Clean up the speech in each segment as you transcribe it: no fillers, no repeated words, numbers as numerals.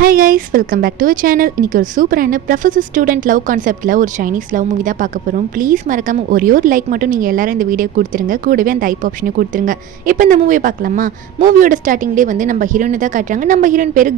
Hi guys, welcome back to a channel. இன்றைக்கி ஒரு சூப்பரான ப்ரொஃபஸர் ஸ்டூடெண்ட் லவ் கான்செப்ட்டில் ஒரு சைனீஸ் லவ் மூவி தான் பார்க்க போகிறோம். ப்ளீஸ் மறக்காமல் ஒரே ஒரு லைக் மட்டும் நீங்கள் எல்லாரும் இந்த வீடியோ கொடுத்துருங்க. கூடவே அந்த ஐப் ஆப்ஷனை கொடுத்துருங்க. இப்போ இந்த மூவியை பார்க்கலாமா? மூவியோட ஸ்டார்டிங்லேயே வந்து நம்ம ஹீரோனை தான் காட்டுறாங்க. நம்ம ஹீரோயின் பேர்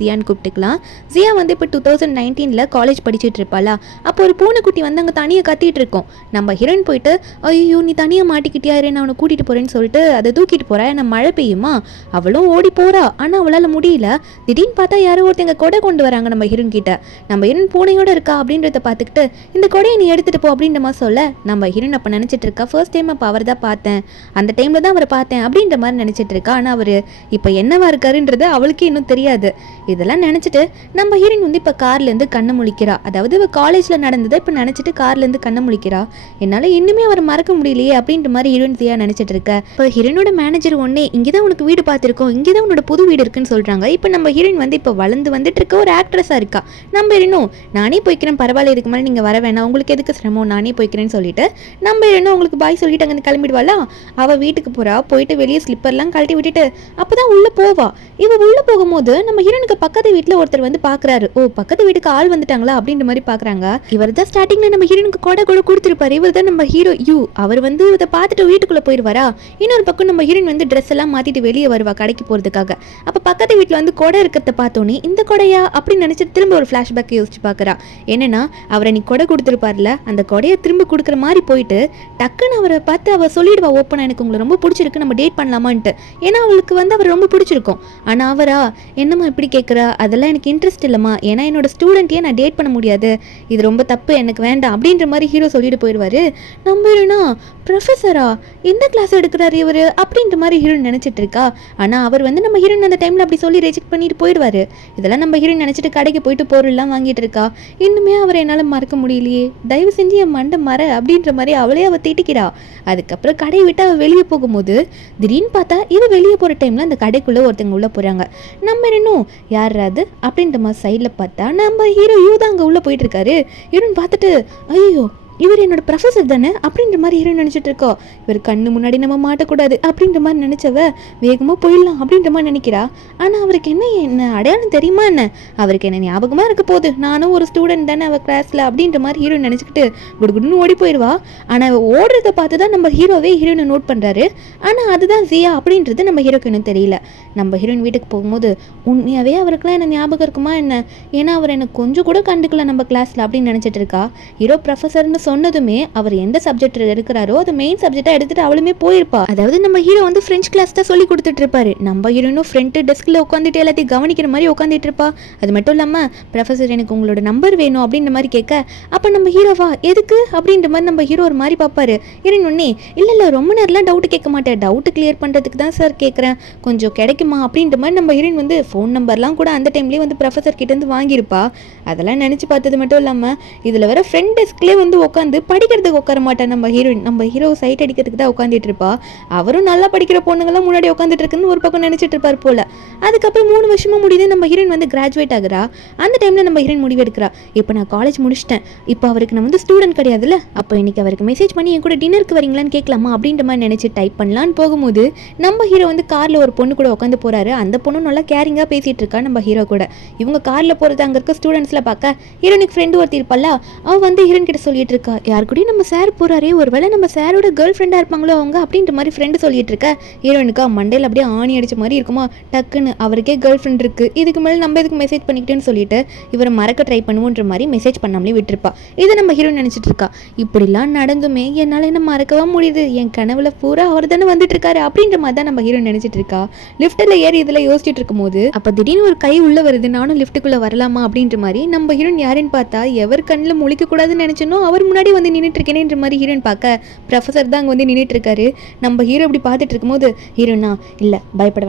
ஜியான்னு கூப்பிட்டுக்கலாம். ஜியா வந்து இப்போ 2019 காலேஜ் படிச்சுட்டு இருப்பாளா. அப்போ ஒரு பூனைக்குட்டி வந்து அங்கே தனியாக கத்திட்டு இருக்கோம். நம்ம ஹீரோயின் போயிட்டு, ஐயோ நீ தனியாக மாட்டிக்கிட்டியா, நான் அவனை கூட்டிகிட்டு போகிறேன்னு சொல்லிட்டு அதை தூக்கிட்டு போகிறா. ஏன்னா மழை பெய்யுமா. அவளும் ஓடி போகிறா. ஆனால் அவளால் முடியல. திடீர்னு பார்த்தா யாரோ ஒருத்தங்க கொடை கொண்டு வராங்க நம்ம ஹீரோன் கிட்ட. நம்ம ஹீரோன் பூனையோட இருக்கா அப்படின்றத பார்த்துக்கிட்டு, இந்த கொடையை நீ எடுத்துட்டு போ அப்படின்ற மாதிரி சொல்ல, நம்ம ஹீரோன் அப்போ நினைச்சிட்டு இருக்கா, ஃபர்ஸ்ட் டைம் அப்போ அவர் தான் பார்த்தேன், அந்த டைம்ல தான் அவரை பார்த்தேன் அப்படின்ற மாதிரி நினைச்சிட்டு இருக்கா. ஆனால் அவர் இப்போ என்னவா இருக்காருன்றது அவளுக்கு இன்னும் தெரியாது. இதெல்லாம் நினைச்சிட்டு நம்ம ஹீரோன் வந்து இப்போ கார்லேருந்து கண்ணை முழிக்கிறா. அதாவது இவ காலேஜ்ல நடந்ததை இப்போ நினைச்சிட்டு கார்லேருந்து கண்ணை முழிக்கிறா. என்னால் இன்னுமே அவரை மறக்க முடியலையே அப்படின்ற மாதிரி ஹீரோயின் ஜியா நினைச்சிட்டு இருக்க. இப்போ ஹீரோனோட மேனேஜர் ஒன்னே, இங்கேதான் உனக்கு வீடு பார்த்துருக்கோம், இங்கேதான் உன்னோட புது வீடு இருக்குன்னு சொல்றாங்க. இப்போ நம்ம ஹீரோயின் வந்து இப்போ வளர்ந்து வந்துட்டு இருக்க ஒரு ஆக்ட்ரஸா இருக்கா. நம்ம இன்னும் நானே போய்க்கிறேன், பரவாயில்ல, இதுக்கு மேலே நீங்க வர வேணாம், உங்களுக்கு எதுக்கு சிரமம், நானே போய்க்கிறேன்னு சொல்லிட்டு நம்ம இன்னும் உங்களுக்கு பாய் சொல்லிட்டு அங்கே கிளம்பிடுவாளா. அவ வீட்டுக்கு போறா. போயிட்டு வெளியே ஸ்லிப்பர்லாம் கழட்டி விட்டுட்டு அப்பதான் உள்ள போவா. இவ உள்ள போகும்போது நம்ம ஹீரோனுக்கு பக்கத்து வீட்டுல ஒருத்தர் வந்து பாக்குறாரு. ஓ, பக்கத்து வீட்டுக்கு ஆள் வந்துட்டாங்களா அப்படின்ற மாதிரி பாக்குறாங்க. இவர் தான் ஸ்டார்டிங்ல நம்ம ஹீரோனுக்கு கொடை கொடுத்துருப்பாரு. இவர் தான் நம்ம ஹீரோ யூ. அவர் வந்து இதை பார்த்துட்டு வீட்டுக்குள்ள போயிடுவாரா. இன்னொரு பக்கம் நம்ம ஹீரோயின் வந்து ட்ரெஸ் எல்லாம் மாத்திட்டு வெளியே வருவா கடைக்கு போறதுக்காக. அப்ப பக்கத்து வீட்டுல வந்து கொடை இருக்கிறத பார்த்தோன்னே, இந்த கொடையா அப்படின்னு நினைச்சிட்டு திரும்ப ஒரு ஃபிளாஷ்பேக் யோசிச்சு பார்க்குறா. என்னன்னா, அவரை நீ கொடை கொடுத்துருப்பார்ல, அந்த கொடையை திரும்ப கொடுக்குற மாதிரி போயிட்டு டக்குன்னு அவரை பார்த்து அவள் சொல்லிடுவா ஓப்பனா, எனக்கு உங்களை ரொம்ப பிடிச்சிருக்கு, நம்ம டேட் பண்ணலாமான்ட்டு. ஏன்னா அவளுக்கு வந்து அவர் ரொம்ப பிடிச்சிருக்கும். ஆனால் அவரா, என்னம்மா இப்படி கேட்குறா, அதெல்லாம் எனக்கு இன்ட்ரெஸ்ட் இல்லைம்மா, ஏன்னா என்னோட ஸ்டூடெண்ட்டையே நான் டேட் பண்ண முடியாது, இது ரொம்ப தப்பு, எனக்கு வேண்டாம் அப்படின்ற மாதிரி ஹீரோ சொல்லிட்டு போயிடுவாரு. நம்ம ஹீரோனா, ப்ரொஃபஸரா, எந்த கிளாஸ் எடுக்கிறாரு இவர் அப்படின்ற மாதிரி ஹீரோயின் நினைச்சிட்டு இருக்கா. ஆனால் அவர் வந்து நம்ம ஹீரோயின் அந்த டைம்ல அப்படி சொல்லி ரிஜெக்ட் பண்ணிட்டு போயிடுவாரு. இதெல்லாம் நம்ம ஹீரோயின் நினைச்சிட்டு கடைக்கு போயிட்டு பொருள்லாம் வாங்கிட்டு இருக்கா. இன்னுமே அவரை என்னால் மறக்க முடியலையே, தயவு செஞ்சு என் மண்டை மற அப்படின்ற மாதிரி அவளே அவள் திட்டிக்கிறா. அதுக்கப்புறம் கடையை விட்டு அவள் வெளியே போகும்போது திடீர்னு பார்த்தா இவ வெளியே போகிற டைமில் அந்த கடைக்குள்ளே ஒருத்தவங்க உள்ளே போகிறாங்க. நம்ம இன்னும் யாராவது அப்படின்ற மாதிரி சைடில் பார்த்தா நம்ம ஹீரோ யூ தான் அங்கே உள்ளே போயிட்டு இருக்காரு. ஹீரோன்னு பார்த்துட்டு, ஐயோ இவர் என்னோட ப்ரொஃபஸர் தானே அப்படின்ற மாதிரி ஹீரோ நினச்சிட்டு இருக்கோம். இவர் கண்ணு முன்னாடி நம்ம மாட்டக்கூடாது அப்படின்ற மாதிரி நினச்சவ வேகமாக போயிடலாம் அப்படின்ற மாதிரி நினைக்கிறா. ஆனால் அவருக்கு என்ன அடையாளம் தெரியுமா என்ன, அவருக்கு என்ன ஞாபகமாக இருக்க போகுது, நானும் ஒரு ஸ்டூடெண்ட் தானே அவள் கிளாஸில் அப்படின்ற மாதிரி ஹீரோ நினச்சிக்கிட்டு குடுகுடுன்னு ஓடி போயிடுவா. ஆனால் அவள் ஓடுறத பார்த்து தான் நம்ம ஹீரோவே ஹீரோனை நோட் பண்ணுறாரு. ஆனால் அதுதான் ஜியா அப்படின்றது நம்ம ஹீரோக்கு இன்னும் தெரியல. நம்ம ஹீரோயின் வீட்டுக்கு போகும்போது, உண்மையாகவே அவருக்குலாம் என்ன ஞாபகம் இருக்குமா என்ன, ஏன்னா அவர் எனக்கு கொஞ்சம் கூட கண்டுக்கல நம்ம கிளாஸில் அப்படின்னு நினச்சிட்டு இருக்கா. ஹீரோ ப்ரொஃபஸர்னு சொன்னதுமே அவர் எந்த சப்ஜெக்ட் எடுக்கிறாரோ அதை மெயின் சப்ஜெக்டா எடுத்துட்டு அவளுமே போயிருப்பா. அதாவது நம்ம ஹீரோ வந்து பிரெஞ்சு கிளாஸ் தான் சொல்லி கொடுத்துட்டு இருப்பாரு. நம்ம ஹீரோனும் ஃப்ரண்ட் டெஸ்க்ல உட்காந்துட்டு எல்லாத்தையும் கவனிக்கிற மாதிரி உட்காந்துட்டு இருப்பா. அது மட்டும் இல்லாம, ப்ரொஃபஸர் எனக்கு உங்களோட நம்பர் வேணும் அப்படின்ற மாதிரி கேட்க, அப்ப நம்ம ஹீரோவா எதுக்கு அப்படின்ற மாதிரி நம்ம ஹீரோ ஒரு மாதிரி பார்ப்பாரு. ஹீரோயின் ஒன்னே, இல்ல ரொம்ப நேரம்லாம் டவுட் கேட்க மாட்டேன், டவுட் கிளியர் பண்றதுக்கு தான் சார் கேட்கறேன், கொஞ்சம் கிடைக்குமா அப்படின்ற மாதிரி நம்ம ஹீரோயின் வந்து ஃபோன் நம்பர்லாம் கூட அந்த டைம்லேயே வந்து ப்ரொஃபஸர் கிட்ட இருந்து வாங்கியிருப்பா. அதெல்லாம் நினைச்சு பார்த்தது மட்டும் இல்லாம, இதுல வர ஃப்ரெண்ட் டெஸ்க்லேயே வந்து உட்காந்து படிக்கிறதுக்கு உட்கார மாட்டேன் நம்ம ஹீரோயின். நம்ம ஹீரோ சைட் அடிக்கிறதுக்கு தான் உட்காந்துட்டு இருப்பா. அவரும் நல்லா படிக்கிற பொண்ணுங்கெல்லாம் முன்னாடி உட்காந்துட்டு இருக்குன்னு ஒரு பக்கம் நினைச்சிட்டு இருப்பார் போல. அதுக்கப்புறம் 3 வருஷமா முடியுது, நம்ம ஹீரோயின் வந்து கிராஜுவேட் ஆகுறா. அந்த டைம்ல நம்ம ஹீரோயின் முடிவு எடுக்கிறா, இப்போ நான் காலேஜ் முடிச்சிட்டேன், இப்போ அவருக்கு நான் வந்து ஸ்டூடெண்ட் கிடையாதுல்ல, அப்போ இன்னைக்கு அவருக்கு மெசேஜ் பண்ணி என் கூட டின்னருக்கு வரீங்களான்னு கேட்கலாமா அப்படின்ற மாதிரி நினைச்சு டைப் பண்ணலான்னு போகும்போது நம்ம ஹீரோ வந்து கார்ல ஒரு பொண்ணு கூட உட்காந்து போறாரு. அந்த பொண்ணு நல்லா கேரிங்கா பேசிட்டு இருக்கா நம்ம ஹீரோ கூட. இவங்க கார்ல போறது அங்க இருக்க ஸ்டூடெண்ட்ஸ்ல பார்க்க ஹீரோனுக்கு ஃப்ரெண்டு ஒருத்தி இருப்பால, அவ வந்து ஹீரோன் கிட்ட சொல்லிட்டு இருக்கா, யாரு கூட நம்ம சார் போறாரே, ஒருவேளை நம்ம சாரோட கேர்ள் ஃப்ரெண்டா இருப்பாங்களோ அவங்க அப்படின்ற மாதிரி ஃப்ரெண்டு சொல்லிட்டு இருக்க. ஹீரோனுக்கா மண்டையில் அப்படியே ஆணி அடிச்ச மாதிரி இருக்குமா. டக்குன்னு அவருக்கே கேர்ள் ஃப்ரெண்ட் இருக்கு, இதுக்கு மேலே நம்ம எதுக்கு மெசேஜ் பண்ணிக்கிட்டேன்னு சொல்லிட்டு இவரை மறக்க ட்ரை பண்ணுவோன்ற மாதிரி மெசேஜ் பண்ணாமலே விட்டுருப்பா. இதை நம்ம ஹீரோன் நினைச்சிட்டு இருக்கா, இப்படிலாம் நடந்துமே என்னால் என்ன மறக்கவா முடியுது, என் கனவுல பூரா அவர் தானே வந்துட்டு இருக்காரு அப்படின்ற மாதிரி தான் நம்ம ஹீரோன் நினைச்சிட்டு இருக்கா. லிஃப்ட்ல ஏறி இதில் யோசிச்சுட்டு இருக்கும் போது அப்ப திடீர்னு ஒரு கை உள்ள வருது, நானும் லிஃப்ட்டுக்குள்ள வரலாமா அப்படின்ற மாதிரி. நம்ம ஹீரோன் யாருன்னு பார்த்தா, எவர் கண்ணில் முழிக்க கூடாதுன்னு நினைச்சனோ அவர் முன்னாடி வந்து நின்றுட்டு இருக்கேன்ற மாதிரி ஹீரோயின் பார்க்க, ப்ரொஃபஸர் தான் அங்கே வந்து நின்றுட்டு இருக்காரு. நம்ம ஹீரோ இப்படி பார்த்துட்டு இருக்கும்போது ஹீரோனா, இல்லை பயப்பட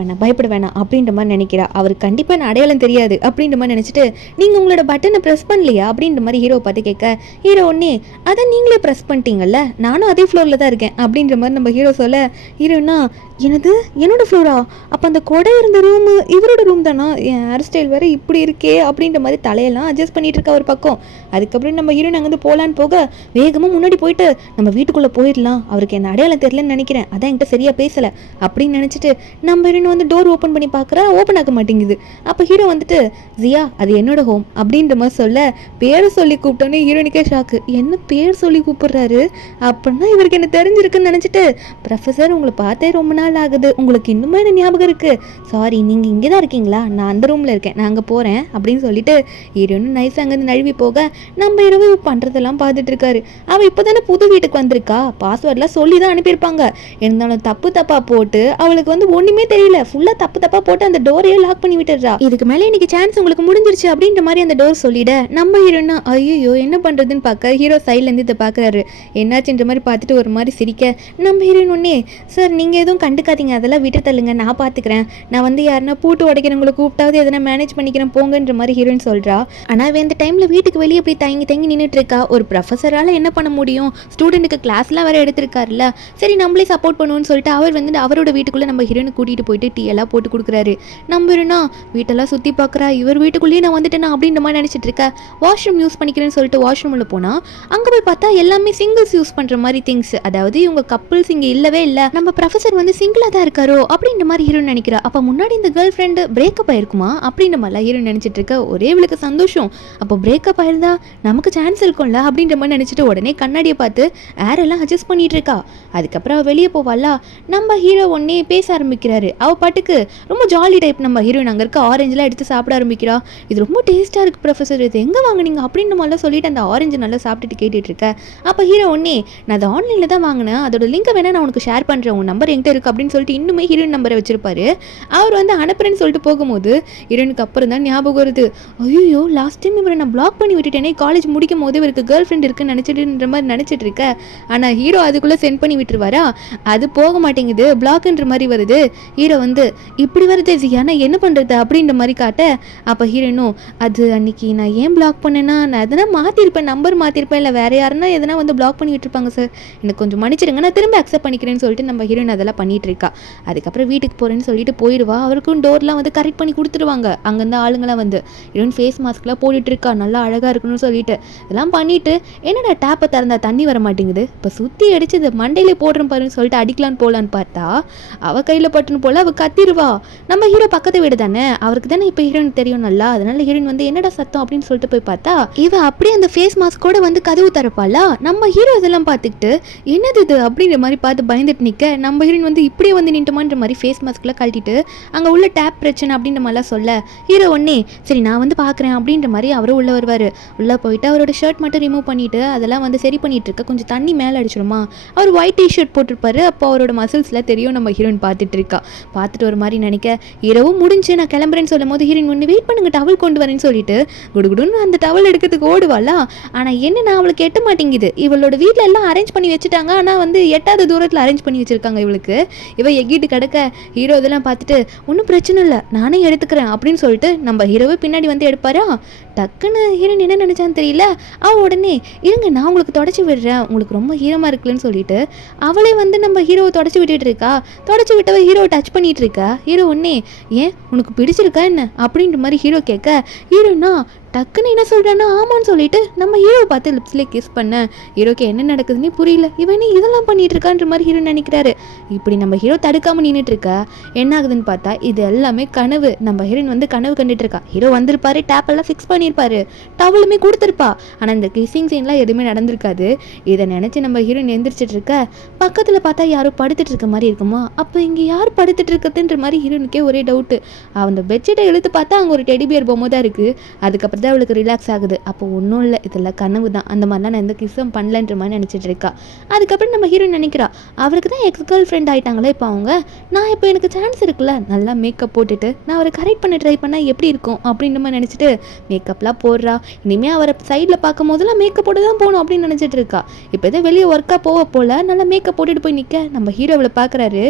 வேணாம் அப்படின்ற மாதிரி நினைக்கிறா. அவர் கண்டிப்பாக நான் அடையாளம் தெரியாது அப்படின்ற மாதிரி நினச்சிட்டு, நீங்கள் உங்களோட பட்டனை ப்ரெஸ் பண்ணலையா அப்படின்ற மாதிரி ஹீரோ பார்த்து கேட்க, ஹீரோ ஒன்னே, அதை நீங்களே ப்ரெஸ் பண்ணிட்டீங்கல்ல, நானும் அதே ஃப்ளோரில் தான் இருக்கேன் அப்படின்ற மாதிரி நம்ம ஹீரோ சொல்ல, ஹீரோனா, எனது என்னோட ஃப்ளோரா, அப்போ அந்த கொடை இருந்த ரூமு இவரோட ரூம் தானா, என் ஹேர் ஸ்டைல் வேறு இப்படி இருக்கே அப்படின்ற மாதிரி தலையெல்லாம் அட்ஜஸ்ட் பண்ணிட்டு இருக்கா ஒரு பக்கம். அதுக்கப்புறம் நம்ம ஹீரோயின் அங்கேருந்து போகலான்னு போக, வேகமாக முன்னாடி போயிட்டு நம்ம வீட்டுக்குள்ளே போயிடலாம், அவருக்கு என்ன அடையாளம் தெரியலன்னு நினைக்கிறேன், அதான் என்கிட்ட சரியாக பேசலை அப்படின்னு நினச்சிட்டு நம்ம ஹீரோயின் வந்து டோர் ஓப்பன் பண்ணி பார்க்குறா, ஓப்பன் ஆக மாட்டேங்குது. அப்போ ஹீரோ வந்துட்டு ஜியா அது என்னோட ஹோம் அப்படின்ற மாதிரி சொல்ல பேரை சொல்லி கூப்பிட்டோன்னே ஹீரோனிக்கே ஷாக்கு. என்ன பேர் சொல்லி கூப்பிடுறாரு அப்படின்னா இவருக்கு என்ன தெரிஞ்சிருக்குன்னு நினச்சிட்டு, ப்ரொஃபஸர் உங்களை பார்த்தே ரொம்ப நாள் ஆகுது, உங்களுக்கு இன்னுமே என்ன ஞாபகம் இருக்குது, சாரி நீங்கள் இங்கே தான் இருக்கீங்களா, நான் அந்த ரூமில் இருக்கேன், நான் அங்கே போகிறேன் அப்படின்னு சொல்லிட்டு ஹீரோனும் நைஸ் அங்கேருந்து நழுவி போக நம்ம இரவு பண்ணுறதெல்லாம் பார்த்துட்டு இருக்காரு. அவள் இப்போ தானே புது வீட்டுக்கு வந்திருக்கா, பாஸ்வேர்ட்லாம் சொல்லி தான் அனுப்பியிருப்பாங்க, இருந்தாலும் தப்பாக போட்டு அவளுக்கு வந்து ஒன்றுமே தெரியல, ஃபுல்லாக தப்பாக போட்டு அந்த டோரையே லாக் பண்ணி விட்டுறா. இதுக்கு மேலே இன்னைக்கு சான்ஸ் உங்களுக்கு முடிஞ்சிருச்சு அப்படின்ற மாதிரி அந்த டோர் சொல்லிட நம்ம ஹீரோனா ஐயோ என்ன பண்ணுறதுன்னு பார்க்க ஹீரோ சைட்லேருந்து இதை பார்க்குறாரு. என்னாச்சுன்ற மாதிரி பார்த்துட்டு ஒரு மாதிரி சிரிக்க நம்ம ஹீரோயின் ஒன்னே சார் நீங்கள் எதுவும் கண்டுக்காதீங்க, அதெல்லாம் விட்டு தள்ளுங்க, நான் பார்த்துக்கிறேன், நான் வந்து யாருன்னா பூட்டு உடைக்கிறவங்களை கூப்பிட்டாவது எதனா மேனேஜ் பண்ணிக்கிறேன் போங்கன்ற மாதிரி ஹீரோயின் சொல்கிறா. ஆனால் இந்த டைமில் வீட்டுக்கு வெளியே இப்படி தங்கி நின்றுட்டு இருக்கா. ஒரு ப்ரொஃபஸரால் என்ன பண்ண முடியும், ஸ்டூடெண்ட்டுக்கு கிளாஸ்லாம் வேறு எடுத்திருக்காருல்ல, சரி நம்மளே சப்போர்ட் பண்ணுவோன்னு சொல்லிட்டு அவர் வந்து அவரோட வீட்டுக்குள்ளே நம்ம ஹீரோனை கூட்டிகிட்டு போயிட்டு டீ எல்லாம் போட்டு கொடுக்குறாரு. நம்ம ஹீரோனா வீட்டெல்லாம் சுற்றி பார்க்குறா, இவர் வீட்டுக்குள்ளேயே நான் வந்துட்டேன் அப்படின்ற மாதிரி நினச்சிட்டு இருக்கேன். வாஷ்ரூம் யூஸ் பண்ணிக்கிறேன்னு சொல்லிட்டு வாஷ்ரூமில் போனால் அங்கே போய் பார்த்தா எல்லாமே சிங்கிள்ஸ் யூஸ் பண்ணுற மாதிரி திங்ஸ், அதாவது இவங்க கப்பிள்ஸ் இங்கே இல்லவே இல்லை, நம்ம ப்ரொஃபஸர் வந்து சிங்கிளாக தான் இருக்காரோ அப்படின்ற மாதிரி ஹீரோன் நினைக்கிறா. அப்போ முன்னாடி இந்த கேர்ள் ஃப்ரெண்டு பிரேக்கப் ஆயிருக்குமா அப்படின்ற மாதிரிலாம் ஹீரோன் நினச்சிட்டு இருக்க. ஒரே இவளுக்கு சந்தோஷம், அப்போ பிரேக்கப் ஆயிருந்தா நமக்கு சான்ஸ் இருக்கும்ல அப்படின்ற மாதிரி நினச்சிட்டு உடனே கண்ணாடியை பார்த்து ஏரெல்லாம் அட்ஜஸ்ட் பண்ணிட்டு இருக்கா. அதுக்கப்புறம் வெளியே போவாளா, நம்ம ஹீரோ ஒன்னே பேச ஆரம்பிக்கிறாரு. அவள் பாட்டுக்கு ரொம்ப ஜாலி டைப். நம்ம ஹீரோயின் அங்கே இருக்க ஆரஞ்செலாம் எடுத்து சாப்பிட ஆரம்பிக்கிறா. இது ரொம்ப டேஸ்ட்டாக இருக்குது ப்ரொஃபஸர், இது எங்கே வாங்கினீங்க அப்படின்ற மாதிரிலாம் சொல்லிட்டு அந்த ஆரஞ்சு நல்லா சாப்பிட்டுட்டு கேட்டுட்டு இருக்க. அப்போ ஹீரோ ஒன்னே நான் அதை ஆன்லைனில் தான் வாங்கினேன், அதோட லிங்கை வேணா நான் உனக்கு ஷேர் பண்ணுறேன், உன் நம்பர் என்கிட்ட இருக்குது அப்படின்னு சொல்லிட்டு இன்னுமே ஹீரோயின் நம்பரை வச்சிருப்பாரு. அவர் வந்து அனுப்புறேன்னு சொல்லிட்டு போகும்போது ஹீரோனுக்கு அப்புறம் தான் ஞாபகம் வருது, ஐயோ லாஸ்ட் டைம் இவரை நான் பிளாக் பண்ணி விட்டுட்டேனே, காலேஜ் முடிக்கும் போது இவருக்கு கேர்ள் ஃப்ரெண்ட் இருக்குன்னு நினச்சிட்டுன்ற மாதிரி நினச்சிட்டு இருக்க. ஆனால் ஹீரோ அதுக்குள்ளே சென்ட் பண்ணி விட்டுருவாரா, அது போக மாட்டேங்குது, பிளாக்ன்ற மாதிரி வருது. ஹீரோ வந்து இப்படி வருது ஜியானா என்ன பண்ணுறது அப்படின்ற மாதிரி காட்ட. அப்போ ஹீரோனும் அது அன்னைக்கு நான் ஏன் பிளாக் பண்ணேன்னா நான் எதனா மாற்றிருப்பேன், நம்பர் மாற்றிருப்பேன், இல்லை வேறு யாருன்னா எதனா வந்து பிளாக் பண்ணி விட்டுருப்பாங்க சார், எனக்கு கொஞ்சம் மன்னிச்சிடுங்க, நான் திரும்ப அக்செப்ட் பண்ணிக்கிறேன்னு சொல்லிட்டு நம்ம ஹீரோயின் அதெல்லாம் பண்ணிட்டு இருக்கா. அதுக்கப்புறம் வீட்டுக்கு போகிறேன்னு சொல்லிட்டு போயிடுவா. அவருக்கும் டோர்லாம் வந்து கரெக்ட் பண்ணி கொடுத்துருவாங்க. அங்கேருந்து ஆளுங்களாம் வந்து ஹீரோயின் ஃபேஸ் மாஸ்க்லாம் போட்டுட்டு இருக்கா, நல்லா அழகாக இருக்கணும்னு சொல்லிட்டு இதெல்லாம் பண்ணிட்டு என்னடா டேப்பை திறந்தா தண்ணி வர மாட்டேங்குது, இப்போ சுற்றி அடிச்சு இந்த மண்டையிலே போடுறேன் பாருன்னு சொல்லிட்டு அடிக்கலான்னு போகலான்னு பார்த்தா அவள் கையில் பட்டுன்னு போல அவள் கத்திடுவா. நம்ம ஹீரோ பக்கத்து வீடு தானே, அவருக்கு தானே இப்போ ஹீரோயின் தெரியும் நல்லா, அதனால ஹீரோயின் வந்து என்னடா சத்தம் அப்படின்னு சொல்லிட்டு போய் பார்த்தா இவ அப்படியே அந்த ஃபேஸ் மாஸ்கோட வந்து கதவு தரப்பாளா. நம்ம ஹீரோ இதெல்லாம் பார்த்துக்கிட்டு என்னது இது அப்படின்ற மாதிரி பார்த்து பயந்துட்டு நிற்க. நம்ம ஹீரோயின் வந்து இப்படியே வந்து நின்றுமான்ற மாதிரி ஃபேஸ் மாஸ்க்லாம் கழட்டிட்டு அங்கே உள்ள டேப் பிரச்சனை அப்படின்ற மாதிரிலாம் சொல்ல ஹீரோ ஒன்னே சரி நான் வந்து பார்க்குறேன் அப்படின்ற மாதிரி அவரும் உள்ளே வருவார். உள்ளே போயிட்டு அவரோட ஷர்ட் மட்டும் ரிமூவ் பண்ணிவிட்டு அதெல்லாம் வந்து சரி பண்ணிட்டு இருக்க. கொஞ்சம் தண்ணி மேலே அடிச்சிடுமா, அவர் ஒயிட் டிஷர்ட் போட்டிருப்பாரு. அப்போ அவரோட மசில்ஸில் தெரியும். நம்ம ஹீரோயின் பார்த்துட்டு இருக்கா. பார்த்துட்டு ஒரு மாதிரி நினைக்க இரவும் முடிஞ்சு நான் கிளம்புறேன்னு சொல்லும் போது ஹீரோயின் ஒன்று வெயிட் பண்ணுங்க டவல் கொண்டு வரேன்னு சொல்லிட்டு குடுகுடுன்னு அந்த டவல் எடுக்கிறதுக்கு ஓடுவாளா. ஆனால் என்னன்னா அவளுக்கு எட்ட மாட்டேங்குது. இவளோட வீட்டில் எல்லாம் அரேஞ்ச் பண்ணி வச்சுட்டாங்க, ஆனால் வந்து எட்டாவது தூரத்தில் அரேஞ்ச் பண்ணி வச்சுருக்காங்க இவளுக்கு. இவ எங்கிட்டு கிடக்க ஹீரோ இதெல்லாம் பார்த்துட்டு ஒன்றும் பிரச்சனை இல்லை நானே எடுத்துக்கிறேன் அப்படின்னு சொல்லிட்டு நம்ம ஹீரோவை பின்னாடி வந்து எடுப்பாரா. டக்குன்னு ஹீரோயின் என்ன நினச்சான்னு தெரியல. அவள் உடனே இருங்க நான் உங்களுக்கு தொடச்சி விடுறேன், உங்களுக்கு ரொம்ப ஈரமாக இருக்குல்லன்னு சொல்லிட்டு அவளே வந்து நம்ம ஹீரோவை தொடச்சி விட்டுட்டு இருக்கா. தொடச்சி விட்டவ ஹீரோவை டச் பண்ணிட்டு இருக்கா. ஹீரோ ஒன்னே ஏன் உனக்கு பிடிச்சிருக்கா என்ன அப்படின்ற மாதிரி ஹீரோ கேட்க ஹீரோனா டக்குன்னு என்ன சொல்கிறான்னா ஆமான்னு சொல்லிட்டு நம்ம ஹீரோவை பார்த்து லிப்ஸ்லேயே கிஸ் பண்ண. ஹீரோக்கு என்ன நடக்குதுன்னு புரியல. இவனே இதெல்லாம் பண்ணிட்டு இருக்கான்ற மாதிரி ஹீரோ நினைக்கிறாரு. இப்படி நம்ம ஹீரோ தடுக்காமல் நின்றுட்டு இருக்கா. என்ன ஆகுதுன்னு பார்த்தா இது எல்லாமே கனவு. நம்ம ஹீரோயின் வந்து கனவு கண்டுட்டு இருக்கா. ஹீரோ வந்திருப்பாரு, டேப் எல்லாம் ஃபிக்ஸ் பண்ணியிருப்பாரு, டவலுமே கொடுத்துருப்பா. ஆனால் இந்த கிசிங் சீன்லாம் எதுவுமே நடந்திருக்காது. இதை நினச்சி நம்ம ஹீரோயின் எந்திரிச்சிட்டு இருக்க. பக்கத்தில் பார்த்தா யாரும் படுத்துட்டு இருக்க மாதிரி இருக்குமா. அப்போ இங்கே யார் படுத்துட்டு இருக்குதுன்ற மாதிரி ஹீரோனுக்கே ஒரே டவுட்டு. அந்த பெட்ஷீட்டை இழுத்து பார்த்தா அங்கே ஒரு டெடிபியர் பொம்மை தான் இருக்குது. அதுக்கப்புறம் அவளுக்கு ரிலாக்ஸ் ஆகுது. அப்போ ஒன்றும் இல்லை இதெல்லாம் கனவு தான், அந்த மாதிரிலாம் நான் எந்த கிஸ்ஸும் பண்ணலன்ற மாதிரி நினச்சிட்டு இருக்கா. அதுக்கப்புறம் நம்ம ஹீரோயின் நினைக்கிறா அவருக்கு தான் எக்ஸ் கேர்ள் ஃப்ரெண்ட் ஆகிட்டாங்களே இப்போ அவங்க, நான் இப்போ எனக்கு சான்ஸ் இருக்குல்ல நல்லா மேக்கப் போட்டுட்டு நான் அவரை கரெக்ட் பண்ண ட்ரை பண்ணால் எப்படி இருக்கும் அப்படின்ற மாதிரி நினச்சிட்டு மேக்கப்லாம் போடுறா. இனிமேல் அவரை சைடில் பார்க்கும் போதெல்லாம் மேக்கப் போட்டு தான் போகணும் அப்படின்னு நினச்சிட்டு இருக்கா. இப்போ எதோ வெளியே ஒர்க்காக போல நல்லா மேக்கப் போட்டுட்டு போய் நிற்க. நம்ம ஹீரோவில் பார்க்குறாரு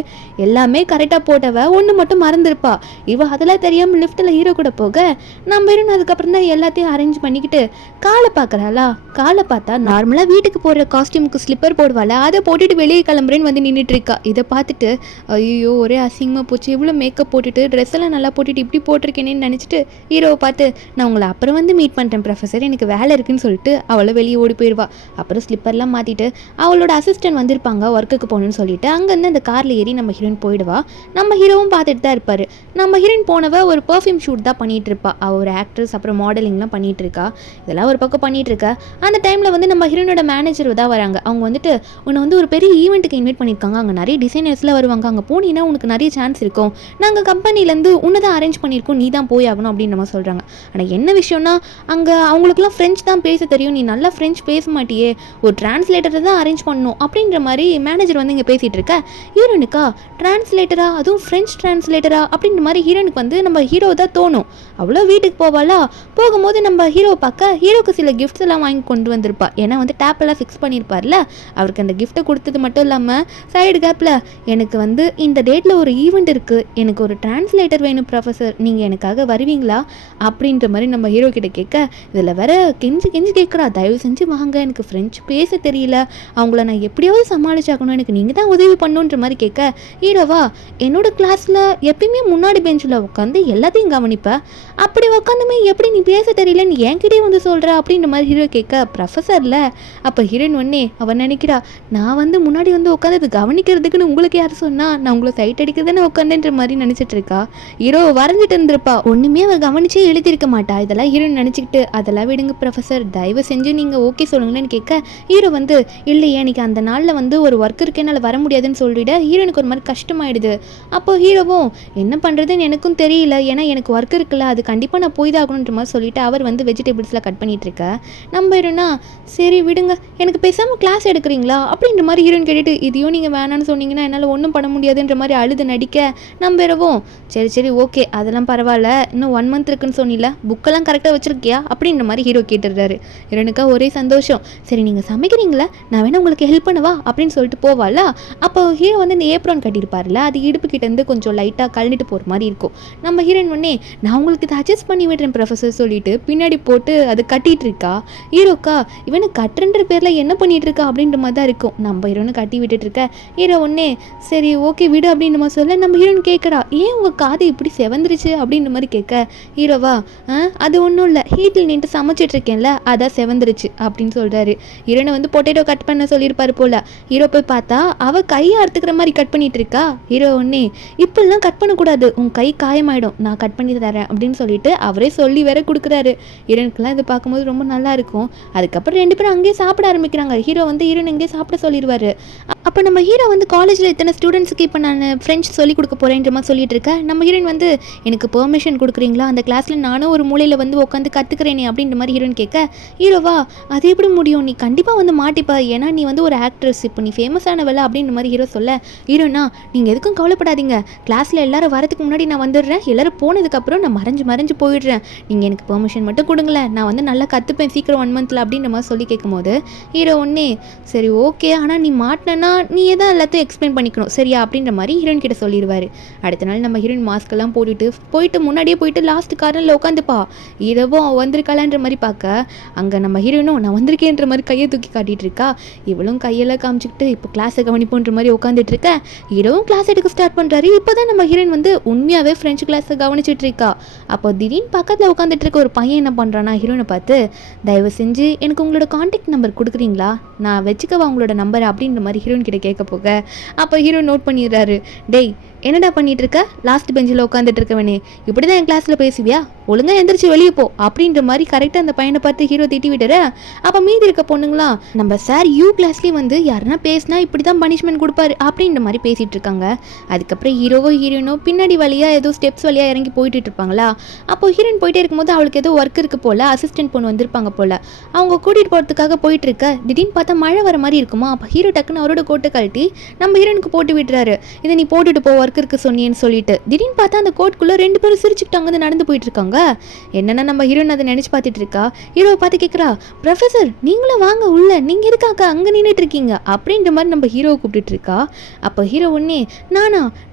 எல்லாமே கரெக்டாக போட்டவ ஒன்று மட்டும் மறந்துருப்பா. இவ அதெல்லாம் தெரியாமல் லிஃப்ட்டில் ஹீரோ கூட போக நம்ம ஹீரோயின் அதுக்கப்புறம் தான் எல்லாத்தையும் அரேஞ்ச் பண்ணிக்கிட்டு காலை பார்க்குறாளா. காலை பார்த்தா நார்மலாக வீட்டுக்கு போடுற காஸ்டியூமுக்கு ஸ்லிப்பர் போடுவாளா, அதை போட்டுட்டு வெளியே கிளம்புறேன்னு வந்து நின்றுட்டு இருக்கா. இதை பார்த்துட்டு ஐயோ ஒரே அசிங்கமாக போச்சு, இவ்வளோ மேக்கப் போட்டுட்டு ட்ரெஸ் எல்லாம் நல்லா போட்டுட்டு இப்படி போட்டிருக்கேனேன்னு நினச்சிட்டு ஹீரோவை பார்த்து நான் உங்களை அப்புறம் வந்து மீட் பண்ணுறேன் ப்ரொஃபஸர் எனக்கு வேலை இருக்குன்னு சொல்லிட்டு அவளை வெளியே ஓடி ஓடி போயிடுவா. அப்புறம் ஸ்லிப்பர்லாம் மாற்றிட்டு அவளோட அசிஸ்டன்ட் வந்திருப்பாங்க ஒர்க்குக்கு போகணுன்னு சொல்லிட்டு அங்கேருந்து அந்த காரில் ஏறி நம்ம ஹீரோயின் போயிடுவா. நம்ம ஹீரோவும் பார்த்துட்டு தான் இருப்பார். நம்ம ஹீரோயின் போனவ ஒரு பர்ஃப்யூம் ஷூட் தான் பண்ணிகிட்டு இருப்பா. அவள் ஒரு ஆக்ட்ரஸ், அப்புறம் மாடலிங்லாம் பண்ணிகிட்டு இருக்கா. இதெல்லாம் ஒரு பக்கம் பண்ணிகிட்டு இருக்கா. அந்த டைமில் வந்து நம்ம ஹீரோனோட மேனேஜர் தான் வராங்க. அவங்க வந்துட்டு உன்னை வந்து ஒரு பெரிய ஈவெண்ட்டுக்கு இன்வைட் பண்ணியிருக்காங்க, அங்கே நிறைய டிசைனர்ஸ்லாம் வருவாங்க, அங்கே போனீங்கன்னா உனக்கு நிறைய சான்ஸ் இருக்கும், நாங்கள் கம்பெனிலேருந்து உன்னை தான் அரேஞ்ச் பண்ணியிருக்கோம், நீ தான் போய் ஆகணும் அப்படின்னு நம்ம சொல்கிறாங்க. ஆனால் என்ன விஷயம்னா அங்கே அவங்களுக்குலாம் ஃப்ரெஞ்ச் தான் பேச தெரியும், நீ நல்லா ஃப்ரெஞ்ச் பேச மாட்டியே, ஒரு டிரான்ஸ்லேட்டரை தான் அரேஞ்ச் பண்ணணும் அப்படின்ற மாதிரி மேனேஜர் வந்து இங்கே பேசிகிட்டு இருக்க. ஹீரோனுக்கா டிரான்ஸ்லேட்டரா, அதுவும் ஃப்ரெஞ்ச் டிரான்ஸ்லேட்டரா அப்படின்ற மாதிரி ஹீரோனுக்கு வந்து நம்ம ஹீரோ தான் தோணும். அவ்வளோ வீட்டுக்கு போவாளா, போகும்போது நம்ம ஹீரோ பார்க்க ஹீரோக்கு சில கிஃப்ட்ஸ் எல்லாம் வாங்கி கொண்டு வந்திருப்பா. ஏன்னா வந்து டேப் எல்லாம் ஃபிக்ஸ் பண்ணியிருப்பார்ல, அவருக்கு அந்த கிஃப்ட்டை கொடுத்தது மட்டும் இல்லாமல் சைடு கேப்பில் எனக்கு வந்து இந்த டேட்டில் ஒரு ஈவெண்ட் இருக்குது, எனக்கு ஒரு டிரான்ஸ்லேட்டர் வேணும் ப்ரொஃபஸர், நீங்கள் எனக்காக வருவீங்களா அப்படின்ற மாதிரி நம்ம ஹீரோ கிட்ட கேட்க, இதில் வேற கெஞ்சி கேட்குறா, தயவு செஞ்சு வாங்க, எனக்கு ஃப்ரெஞ்சு பேச தெரியல, அவங்கள நான் எப்படியாவது சமாளிச்சாக்கணும், எனக்கு நீங்கள் தான் உதவி பண்ணுன்ற மாதிரி கேட்க, ஹீரோவா என்னோட கிளாஸில் எப்பயுமே முன்னாடி பெஞ்சில் உட்காந்து எல்லாத்தையும் கவனிப்பேன், அப்படி உட்காந்துமே எப்படி நீ பேச தெரியல நீ என்கிட்டே வந்து சொல்கிற அப்படின்ற மாதிரி ஹீரோ கேட்க, ப்ரொஃபஸரில் அப்போ ஹீரோயின் ஒன்னே அவன் நினைக்கிறா, நான் வந்து முன்னாடி வந்து உட்காந்து கவனிக்கிறதுக்குன்னு உங்களுக்கு யார் சொன்னா, நான் உங்களை சைட் அடிக்கிறதுன்னு உட்காந்துன்ற மாதிரி நினச்சிட்டு இருக்கா. ஹீரோ வரைஞ்சிட்டு இருந்திருப்பா, ஒன்றுமே அவள் கவனிச்சே எழுதியிருக்க மாட்டா. இதெல்லாம் ஹீரோயின் நினச்சிக்கிட்டு அதெல்லாம் விடுங்க ப்ரொஃபஸர், தயவு செஞ்சு நீங்கள் ஓகே சொல்லுங்களேன்னு கேட்க, ஹீரோ வந்து இல்லையே எனக்கு அந்த நாளில் வந்து ஒரு ஒர்க் இருக்கே என்னால் வர முடியாதுன்னு சொல்லிவிட ஹீரோனுக்கு ஒரு மாதிரி கஷ்டமாயிடுது. அப்போ ஹீரோவும் என்ன பண்ணுறதுன்னு எனக்கும் தெரியல, ஏன்னா எனக்கு ஒர்க் இருக்குல்ல, அது கண்டிப்பாக நான் போய் தான் ஆகணுன்ற மாதிரி சொல்லிட்டு அவர் வந்து வெஜிடபிள்ஸ்லாம் கட் பண்ணிட்டு இருக்க. நம்ம ஹீரோனா சரி விடுங்க, எனக்கு பேசாமல் கிளாஸ் எடுக்கிறீங்களா அப்படின்ற மாதிரி ஹீரோயின் கேட்டுட்டு, இதையும் நீங்கள் வேணான்னு சொன்னீங்கன்னா என்னால் ஒன்றும் பண்ண முடியாதுன்ற மாதிரி அழுது நடிக்க, நம்ம ஹீரோவும் சரி ஓகே அதெல்லாம் பரவாயில்ல, இன்னும் 1 மந்த் இருக்குன்னு சொன்னில, புக்கெல்லாம் கரெக்டாக வச்சுருக்கியா அப்படின்ற மாதிரி ஹீரோ கேட்டுடுறாரு. ஹீரோனுக்கா ஒரே சந்தோஷம், சரி நீங்கள் சமைக்கிறீங்களா, நான் வேணா உங்களுக்கு ஹெல்ப் பண்ணவா அப்படின்னு சொல்லிட்டு போவாள. அப்போ ஹீரோ வந்து இந்த ஏப்ரான் கட்டியிருப்பார்ல, அது இடுப்பு கிட்டேருந்து கொஞ்சம் லைட்டாக கழனிட்டு போகிற மாதிரி இருக்கும். நம்ம ஹீரோயின் உடனே நான் உங்களுக்கு இதை அட்ஜஸ்ட் பண்ணி விடுறேன் ப்ரொஃபஸர் சொல்லிட்டு பின்னாடி போட்டு அது கட்டிகிட்டு இருக்கா. ஹீரோக்கா இவனு கட்டுன்ற பேரில் என்ன பண்ணிகிட்டு இருக்கா அப்படின்ற மாதிரி தான் இருக்கும். நம்ம ஹீரோனு கட்டி விட்டுட்டு இருக்க. ஹீரோ ஒன்னே சரி ஓகே விடு அப்படின்னு நம்ம சொல்ல, நம்ம ஹீரோன் கேட்குறா, ஏன் உங்கள் காது இப்படி செவந்துருச்சு அப்படின்ற மாதிரி கேட்க, ஹீரோவா அது ஒன்றும் இல்லை, ஹீட்டில் நின்று சமைச்சிட்டு இருக்கேன்ல அதான் செவந்துருச்சு அப்படின்னு சொல்கிறாரு. ஹீரோனை வந்து பொட்டேட்டோ கட் பண்ண சொல்லியிருப்பாரு போல. ஹீரோ போய் பார்த்தா அவள் கையை அறுத்துக்கிற மாதிரி கட் பண்ணிட்டு இருக்கா. ஹீரோ ஒன்னே இப்படிலாம் கட் பண்ணக்கூடாது, உன் கை காயமாயிடும், நான் கட் பண்ணி தரேன் அப்படின்னு சொல்லிட்டு அவரே சொல்லி வேற கொடுக்குறாரு. ஹீரோனுக்குலாம் இது பார்க்கும்போது ரொம்ப நல்லா இருக்கும். அதுக்கப்புறம் 2 பேரும் அங்கேயே சாப்பிட ஆரம்பிக்கிறாங்க. ஹீரோ வந்து ஹீரோன் இங்கேயே சாப்பிட சொல்லிடுவாரு. அப்போ நம்ம ஹீரோ வந்து காலேஜில் இத்தனை ஸ்டூடெண்ட்ஸுக்கு இப்போ நான் ஃப்ரெஞ்ச் சொல்லிக் கொடுக்க போகிறேன்ற மாதிரி சொல்லிட்டு இருக்கேன். நம்ம ஹீரோயின் வந்து எனக்கு பெர்மிஷன் கொடுக்குறீங்களா, அந்த கிளாஸில் நானும் ஒரு மூலையில் வந்து உட்காந்து கற்றுக்கிறேனே அப்படின்ற மாதிரி ஹீரோயின் கேட்க, ஹீரோவா அது எப்படி முடியும், நீ கண்டிப்பாக வந்து மாட்டிப்பா, ஏன்னா நீ வந்து ஒரு ஆக்ட்ரஸ், இப்போ நீ ஃபேமஸானவள அப்படின்ற மாதிரி ஹீரோ சொல்ல, ஹீரோனா நீங்கள் எதுக்கும் கவலைப்படாதீங்க, கிளாஸில் எல்லாரும் வரதுக்கு முன்னாடி நான் வந்துடுறேன், எல்லோரும் போனதுக்கப்புறம் நான் மறைஞ்சு போயிடுறேன், நீங்கள் எனக்கு பெர்மிஷன் மட்டும் கொடுங்களேன், நான் வந்து நல்லா கற்றுப்பேன் சீக்கிரம் 1 மந்தில் அப்படின்ற மாதிரி சொல்லி கேட்கும்போது ஹீரோ ஒன்னே சரி ஓகே, ஆனால் நீ மாட்டினா நீயே தான் எல்லாத்தையும் எக்ஸ்பிளைன் பண்ணிக்கணும் சரியா அப்படின்ற மாதிரி ஹீரோயின் கிட்ட சொல்லிடுவார். அடுத்த நாள் நம்ம ஹீரோயின் மாஸ்க்கெல்லாம் போயிட்டு முன்னாடியே போயிட்டு லாஸ்ட் கார்னரில் உட்காந்துப்பா. ஹீரோவும் வந்திருக்காளான்ற மாதிரி பார்க்க, அங்கே நம்ம ஹீரோயினும் நான் வந்திருக்கேன்ற மாதிரி கையை தூக்கி காட்டிகிட்டு இருக்கா. இவளும் கையெல்லாம் காமிச்சிக்கிட்டு இப்போ கிளாஸை கவனிப்போன்ற மாதிரி உட்காந்துட்டு இருக்க. ஹீரோவும் கிளாஸ் எடுக்க ஸ்டார்ட் பண்ணுறாரு. இப்போ தான் நம்ம ஹீரோயின் வந்து உண்மையாகவே ஃப்ரெஞ்சு கிளாஸை கவனிச்சிட்டு இருக்கா. அப்போ திடீர்னு பக்கத்தில் உட்காந்துட்டு இருக்க ஒரு பையன் என்ன பண்ணுறான்னா ஹீரோனை பார்த்து, தயவு செஞ்சு எனக்கு உங்களோட கான்டாக்ட் நம்பர் கொடுக்குறீங்களா, நான் வச்சுக்கவா உங்களோட நம்பர் அப்படின்ற மாதிரி ஹீரோயின் கிட்ட கேட்க போக, அப்போ ஹீரோ நோட் பண்ணிடுறாரு. டேய் என்னடா பண்ணிட்டு இருக்க, லாஸ்ட் பெஞ்சில் உட்காந்துட்டு இருக்கவனே, இப்படி தான் என் கிளாஸில் பேசுவியா, ஒழுங்காக எந்திரிச்சு வெளியே போ அப்படின்ற மாதிரி கரெக்டாக அந்த பையனை பார்த்து ஹீரோ திட்டி விட்டுற. அப்போ மீதி இருக்க பொண்ணுங்களாம் நம்ம சார் யூ கிளாஸ்லேயே வந்து யாருன்னா பேசினா இப்படி தான் பனிஷ்மெண்ட் கொடுப்பாரு அப்படின்ற மாதிரி பேசிகிட்டு இருக்காங்க. அதுக்கப்புறம் ஹீரோவோ ஹீரோயினோ பின்னாடி வழியாக ஏதோ ஸ்டெப்ஸ் வழியாக இறங்கி போயிட்டு இருப்பாங்களா. அப்போ ஹீரோயின் போயிட்டே இருக்கும்போது அவளுக்கு ஏதோ ஒர்க் இருக்கு போல், அசிஸ்டன்ட் பொண்ணு வந்திருப்பாங்க போல், அவங்க கூட்டிகிட்டு போகிறதுக்காக போயிட்டு இருக்க. திடீர்னு பார்த்தா மழை வர மாதிரி இருக்குமா. அப்போ ஹீரோ டக்குன்னு அவரோட கோட்டை கழட்டி நம்ம ஹீரோனுக்கு போட்டு விட்டுறாரு. இதை நீ போட்டுட்டு போ ஒர்க் இருக்கு சொன்னேன்னு சொல்லிட்டு. திடீர்னு பார்த்தா அந்த கோட்குள்ளே 2 பேரும் சிரிச்சுக்கிட்டு அங்கே நடந்து போயிட்டு இருக்காங்க. என்னன்னா நம்ம ஹீரோயின் அதை நினச்சி பார்த்துட்டு இருக்கா. ஹீரோவை பார்த்து கேட்குறா, ப்ரொஃபஸர் நீங்களும் வாங்க உள்ள, நீங்கள் இருக்காக்கா அங்கே நின்றுட்டு இருக்கீங்க அப்படின்ற மாதிரி நம்ம ஹீரோவை கூப்பிட்டுட்டு இருக்கா. அப்போ ஹீரோ ஒன்னே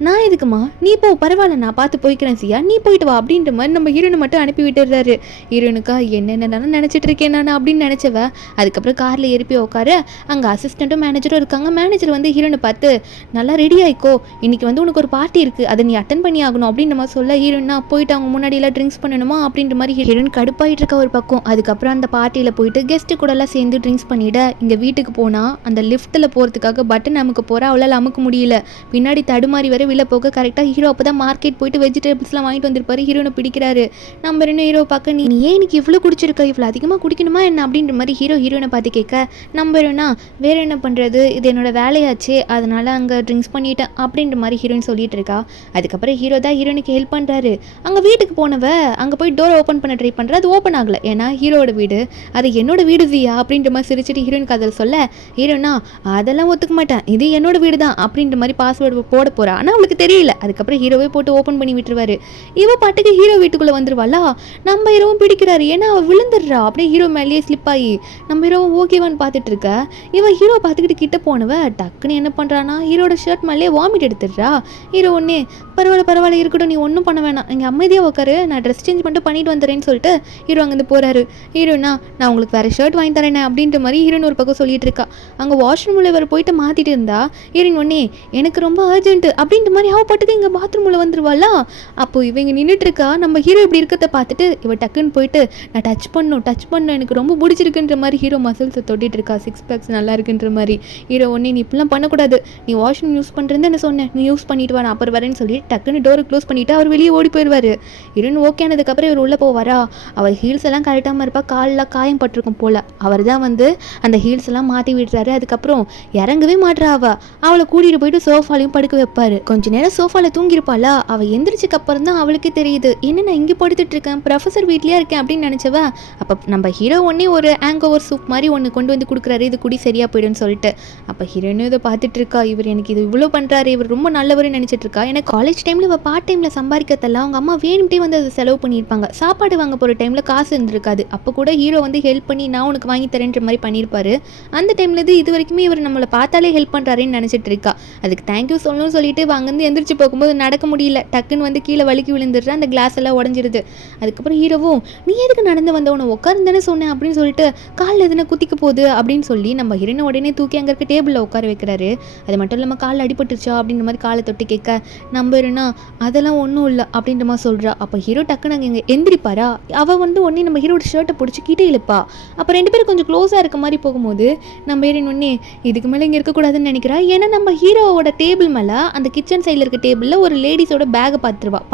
நான் எதுக்குமா, நீ போ பரவாயில்ல நான் பார்த்து போய்க்கிறேன் சியா, நீ போயிட்டு வா அப்படின்ற மாதிரி நம்ம ஹீரோனை மட்டும் அனுப்பி விட்டுடுறாரு. ஹீரோனுக்கா என்னென்ன நினச்சிட்டு இருக்கேன் நான் அப்படின்னு நினச்சவ. அதுக்கப்புறம் காரில் ஏறி போய் உட்கார. அங்கே அசிஸ்டண்ட்டும் மேனேஜரும் இருக்காங்க. மேனேஜர் வந்து ஹீரோனை பார்த்து, நல்லா ரெடி ஆயிக்கோ, இன்னைக்கு வந்து உனக்கு ஒரு பார்ட்டி இருக்குது, அதை நீ அட்டன் பண்ணி ஆகணும் அப்படின்ற மாதிரி சொல்ல ஹீரோயினா போயிட்டு அவங்க முன்னாடியெல்லாம் ட்ரிங்க்ஸ் பண்ணணுமா அப்படின்ற மாதிரி ஹீரோயின் கடுப்பாயிட்டு இருக்க ஒரு பக்கம். அதுக்கப்புறம் அந்த பார்ட்டியில் போயிட்டு கெஸ்ட்டு கூடலாம் சேர்ந்து ட்ரிங்க்ஸ் பண்ணிவிட இங்கே வீட்டுக்கு போனால் அந்த லிஃப்ட்டில் போகிறதுக்காக பட்டன் அமுக்க போகிற அவளால் அமுக்க முடியல. பின்னாடி தடுமாறி வர வெளில போக கரெக்டாக ஹீரோ அப்போ தான் மார்க்கெட் போயிட்டு வெஜிடபிள்ஸ்லாம் வாங்கிட்டு வந்திருப்பாரு. ஹீரோனை பிடிக்கிறாரு. நம்ம ரெண்டு ஹீரோ பார்க்க நீ ஏன் இன்னைக்கு இவ்வளோ குடிச்சிருக்க, இவ்வளோ அதிகமாக குடிக்கணுமா என்ன அப்படின்ற மாதிரி ஹீரோயினை பார்த்து கேட்க நம்ம ஹீரோனா வேற என்ன பண்ணுறது, இது என்னோட வேலையாச்சு, அதனால அங்கே ட்ரிங்க்ஸ் பண்ணிட்டேன் அப்படின்ற மாதிரி ஹீரோயின் சொல்லிட்டு இருக்கா. அதுக்கப்புறம் ஹீரோ தான் ஹீரோனுக்கு ஹெல்ப் பண்ணுறாரு. அங்கே வீட்டுக்கு போனவ அங்கே போய் டோரை ஓப்பன் பண்ண ட்ரை பண்ணுற, அது ஓப்பன் ஆகலை. ஏன்னா ஹீரோட வீடு, அது என்னோட வீடு ஜியா அப்படின்ற மாதிரி சிரிச்சிட்டு ஹீரோயினுக்கு அதில் சொல்ல ஹீரோனா அதெல்லாம் ஒத்துக்க மாட்டேன், இது என்னோட வீடு தான் அப்படின்ற மாதிரி பாஸ்வேர்டு போட போகிறா. ஆனால் அவளுக்கு தெரியல. அதுக்கப்புறம் ஹீரோவே போட்டு ஓப்பன் பண்ணி விட்டுருவாரு. இவ பாட்டுக்கு ஹீரோ வீட்டுக்குள்ளே வந்துருவாளா. நம்ம ஹீரோவும் பிடிக்கிறாரு. ஏன்னா அவள் விழுந்துடுறா. அப்படியே ஹீரோ மேலேயே ஸ்லிப் ஆகி நம்ம ஹீரோவும் ஓகேவான்னு பார்த்துட்டு இருக்க. இவன் ஹீரோ பார்த்துக்கிட்டு கிட்ட போனவ டக்குன்னு என்ன பண்ணுறான்னா ஹீரோட ஷர்ட் மேலேயே வாமிட் எடுத்துடுறா. ஹீரோ ஒன்னே பரவாயில்ல இருக்கட்டும், நீ ஒன்றும் பண்ண வேணாம், இங்கே அமைதியாக உட்காரு, நான் ட்ரெஸ் சேஞ்ச் பண்ணிட்டு வந்துடுறேன்னு சொல்லிட்டு ஹீரோ அங்கேருந்து போகிறாரு. ஹீரோனா நான் உங்களுக்கு வேறு ஷர்ட் வாங்கி தரேனே அப்படின்ற மாதிரி ஹீரோயின் ஒரு பக்கம் சொல்லிட்டு இருக்கா. அங்கே வாஷ்ரூமில் இவர் போயிட்டு மாற்றிட்டு இருந்தா ஹீரோயின் ஒன்னே எனக்கு ரொம்ப அர்ஜென்ட்டு அப்படின்ற மாதிரி பாட்டுக்கு இங்கே பாத்ரூமில் வந்துருவாளா. அப்போ இவங்க நின்றுட்டு இருக்கா. நம்ம ஹீரோ இப்படி இருக்கிறத பார்த்துட்டு இவ டக்குன்னு போயிட்டு நான் டச் பண்ணும் எனக்கு ரொம்ப பிடிச்சிருக்குன்ற மாதிரி ஹீரோ மசில்ஸை தொட்டிட்டு இருக்கா. 6 பேக்ஸ் நல்லா இருக்குன்ற மாதிரி. ஹீரோ ஒன்னே நீ இப்படிலாம் பண்ணக்கூடாது, நீ வாஷ்ரூம் யூஸ் பண்ணுறது என்ன சொன்னேன், நீ யூஸ் பண்ணிட்டு வா, நான் அப்புறம் வரேன்னு சொல்லி டக்குன்னு டோரை க்ளோஸ் பண்ணிவிட்டு அவர் வெளியே ஓடி போயிடுவார். ஹீரோயின் ஓகே ஆனதுக்கப்புறம் இவர் உள்ளே போவாரா. அவர் ஹீல்ஸ் எல்லாம் கரெக்டாமல் இருப்பா, காலில் காயம் பட்டிருக்கும் போல். அவர் தான் வந்து அந்த ஹீல்ஸ் எல்லாம் மாற்றி விடுறாரு. அதுக்கப்புறம் இறங்கவே மாட்றா. அவளை கூட்டிகிட்டு போயிட்டு சோஃபாலையும் படுக்க வைப்பார். கொஞ்ச நேரம் சோஃபாவில் தூங்கியிருப்பாளா. அவள் எந்திரிச்சக்கு அப்புறம் தான் அவளுக்கே தெரியுது என்ன நான் இங்கே படுத்துட்டு இருக்கேன், ப்ரொஃபஸர் வீட்லேயே இருக்கேன் அப்படின்னு நினச்சவ. அப்போ நம்ம ஹீரோ ஒன்னே ஒரு ஓவர் சூப் மாதிரி ஒன்று கொண்டு வந்து கொடுக்குறாரு, இது குடி சரியாக போயிடும்னு சொல்லிட்டு. அப்போ ஹீரோயினும் இதை பார்த்துட்டு இருக்கா. இவர் எனக்கு இது இவ்வளோ பண்ணுறாரு, இவர் ரொம்ப நல்லவர்னு நினச்சிட்டு இருக்கா. எனக்கு காலேஜ் டைமில் இவள் பார்ட் டைமில் சம்பாதிக்கத்தெல்லாம் அவங்க அம்மா வேணும்ட்டே வந்து அதை செலவு பண்ணியிருப்பாங்க. சாப்பாடு வாங்க போகிற டைமில் காசு இருந்திருக்காது. அப்போ கூட ஹீரோ வந்து ஹெல்ப் பண்ணி நான் உனக்கு வாங்கி தரேன்ற மாதிரி பண்ணியிருப்பாரு. அந்த டைம்லேருந்து இது வரைக்குமே இவர் நம்மளை பார்த்தாலே ஹெல்ப் பண்ணுறாருன்னு நினச்சிட்டு இருக்கா. அதுக்கு தேங்க்யூ சொல்லணும்னு சொல்லிட்டு அங்கேருந்து எந்திரிச்சு போகும்போது நடக்க முடியல, டக்குன்னு வந்து கீழே வலிக்கு விழுந்துடுற, அந்த கிளாஸ் எல்லாம் உடஞ்சிருது. அதுக்கப்புறம் ஹீரோவும் நீ எதுக்கு நடந்து வந்தவனை உட்காருந்தானே சொன்னேன் அப்படின்னு சொல்லிட்டு காலில் எதுனா குத்திக்க போகுது அப்படின்னு சொல்லி நம்ம ஹீரோனை உடனே தூக்கி அங்கே இருக்க டேபிளில் உட்கார வைக்கிறாரு. அது மட்டும் இல்லாமல் காலில் அடிபட்டுருச்சா அப்படின்ற மாதிரி காலை தொட்டு கேட்க நம்ம ஹீரோனா அதெல்லாம் ஒன்றும் இல்லை அப்படின்ற மாதிரி சொல்கிறா. அப்போ ஹீரோ டக்குன்னு அங்கே இங்கே எந்திரிப்பாரா. அவள் வந்து உடனே நம்ம ஹீரோட ஷர்ட்டை பிடிச்சி கிட்டே இழுப்பா. அப்போ 2 பேரும் கொஞ்சம் க்ளோஸாக இருக்க மாதிரி போகும்போது நம்ம ஹீரோயின் ஒன்னே இதுக்கு மேலே இங்கே இருக்கக்கூடாதுன்னு நினைக்கிறா. ஏன்னா நம்ம ஹீரோவோட டேபிள் மேலே அந்த கிச்சன் சைடில் இருக்க டேபிளில் ஒரு லேடிஸோட பேக்கை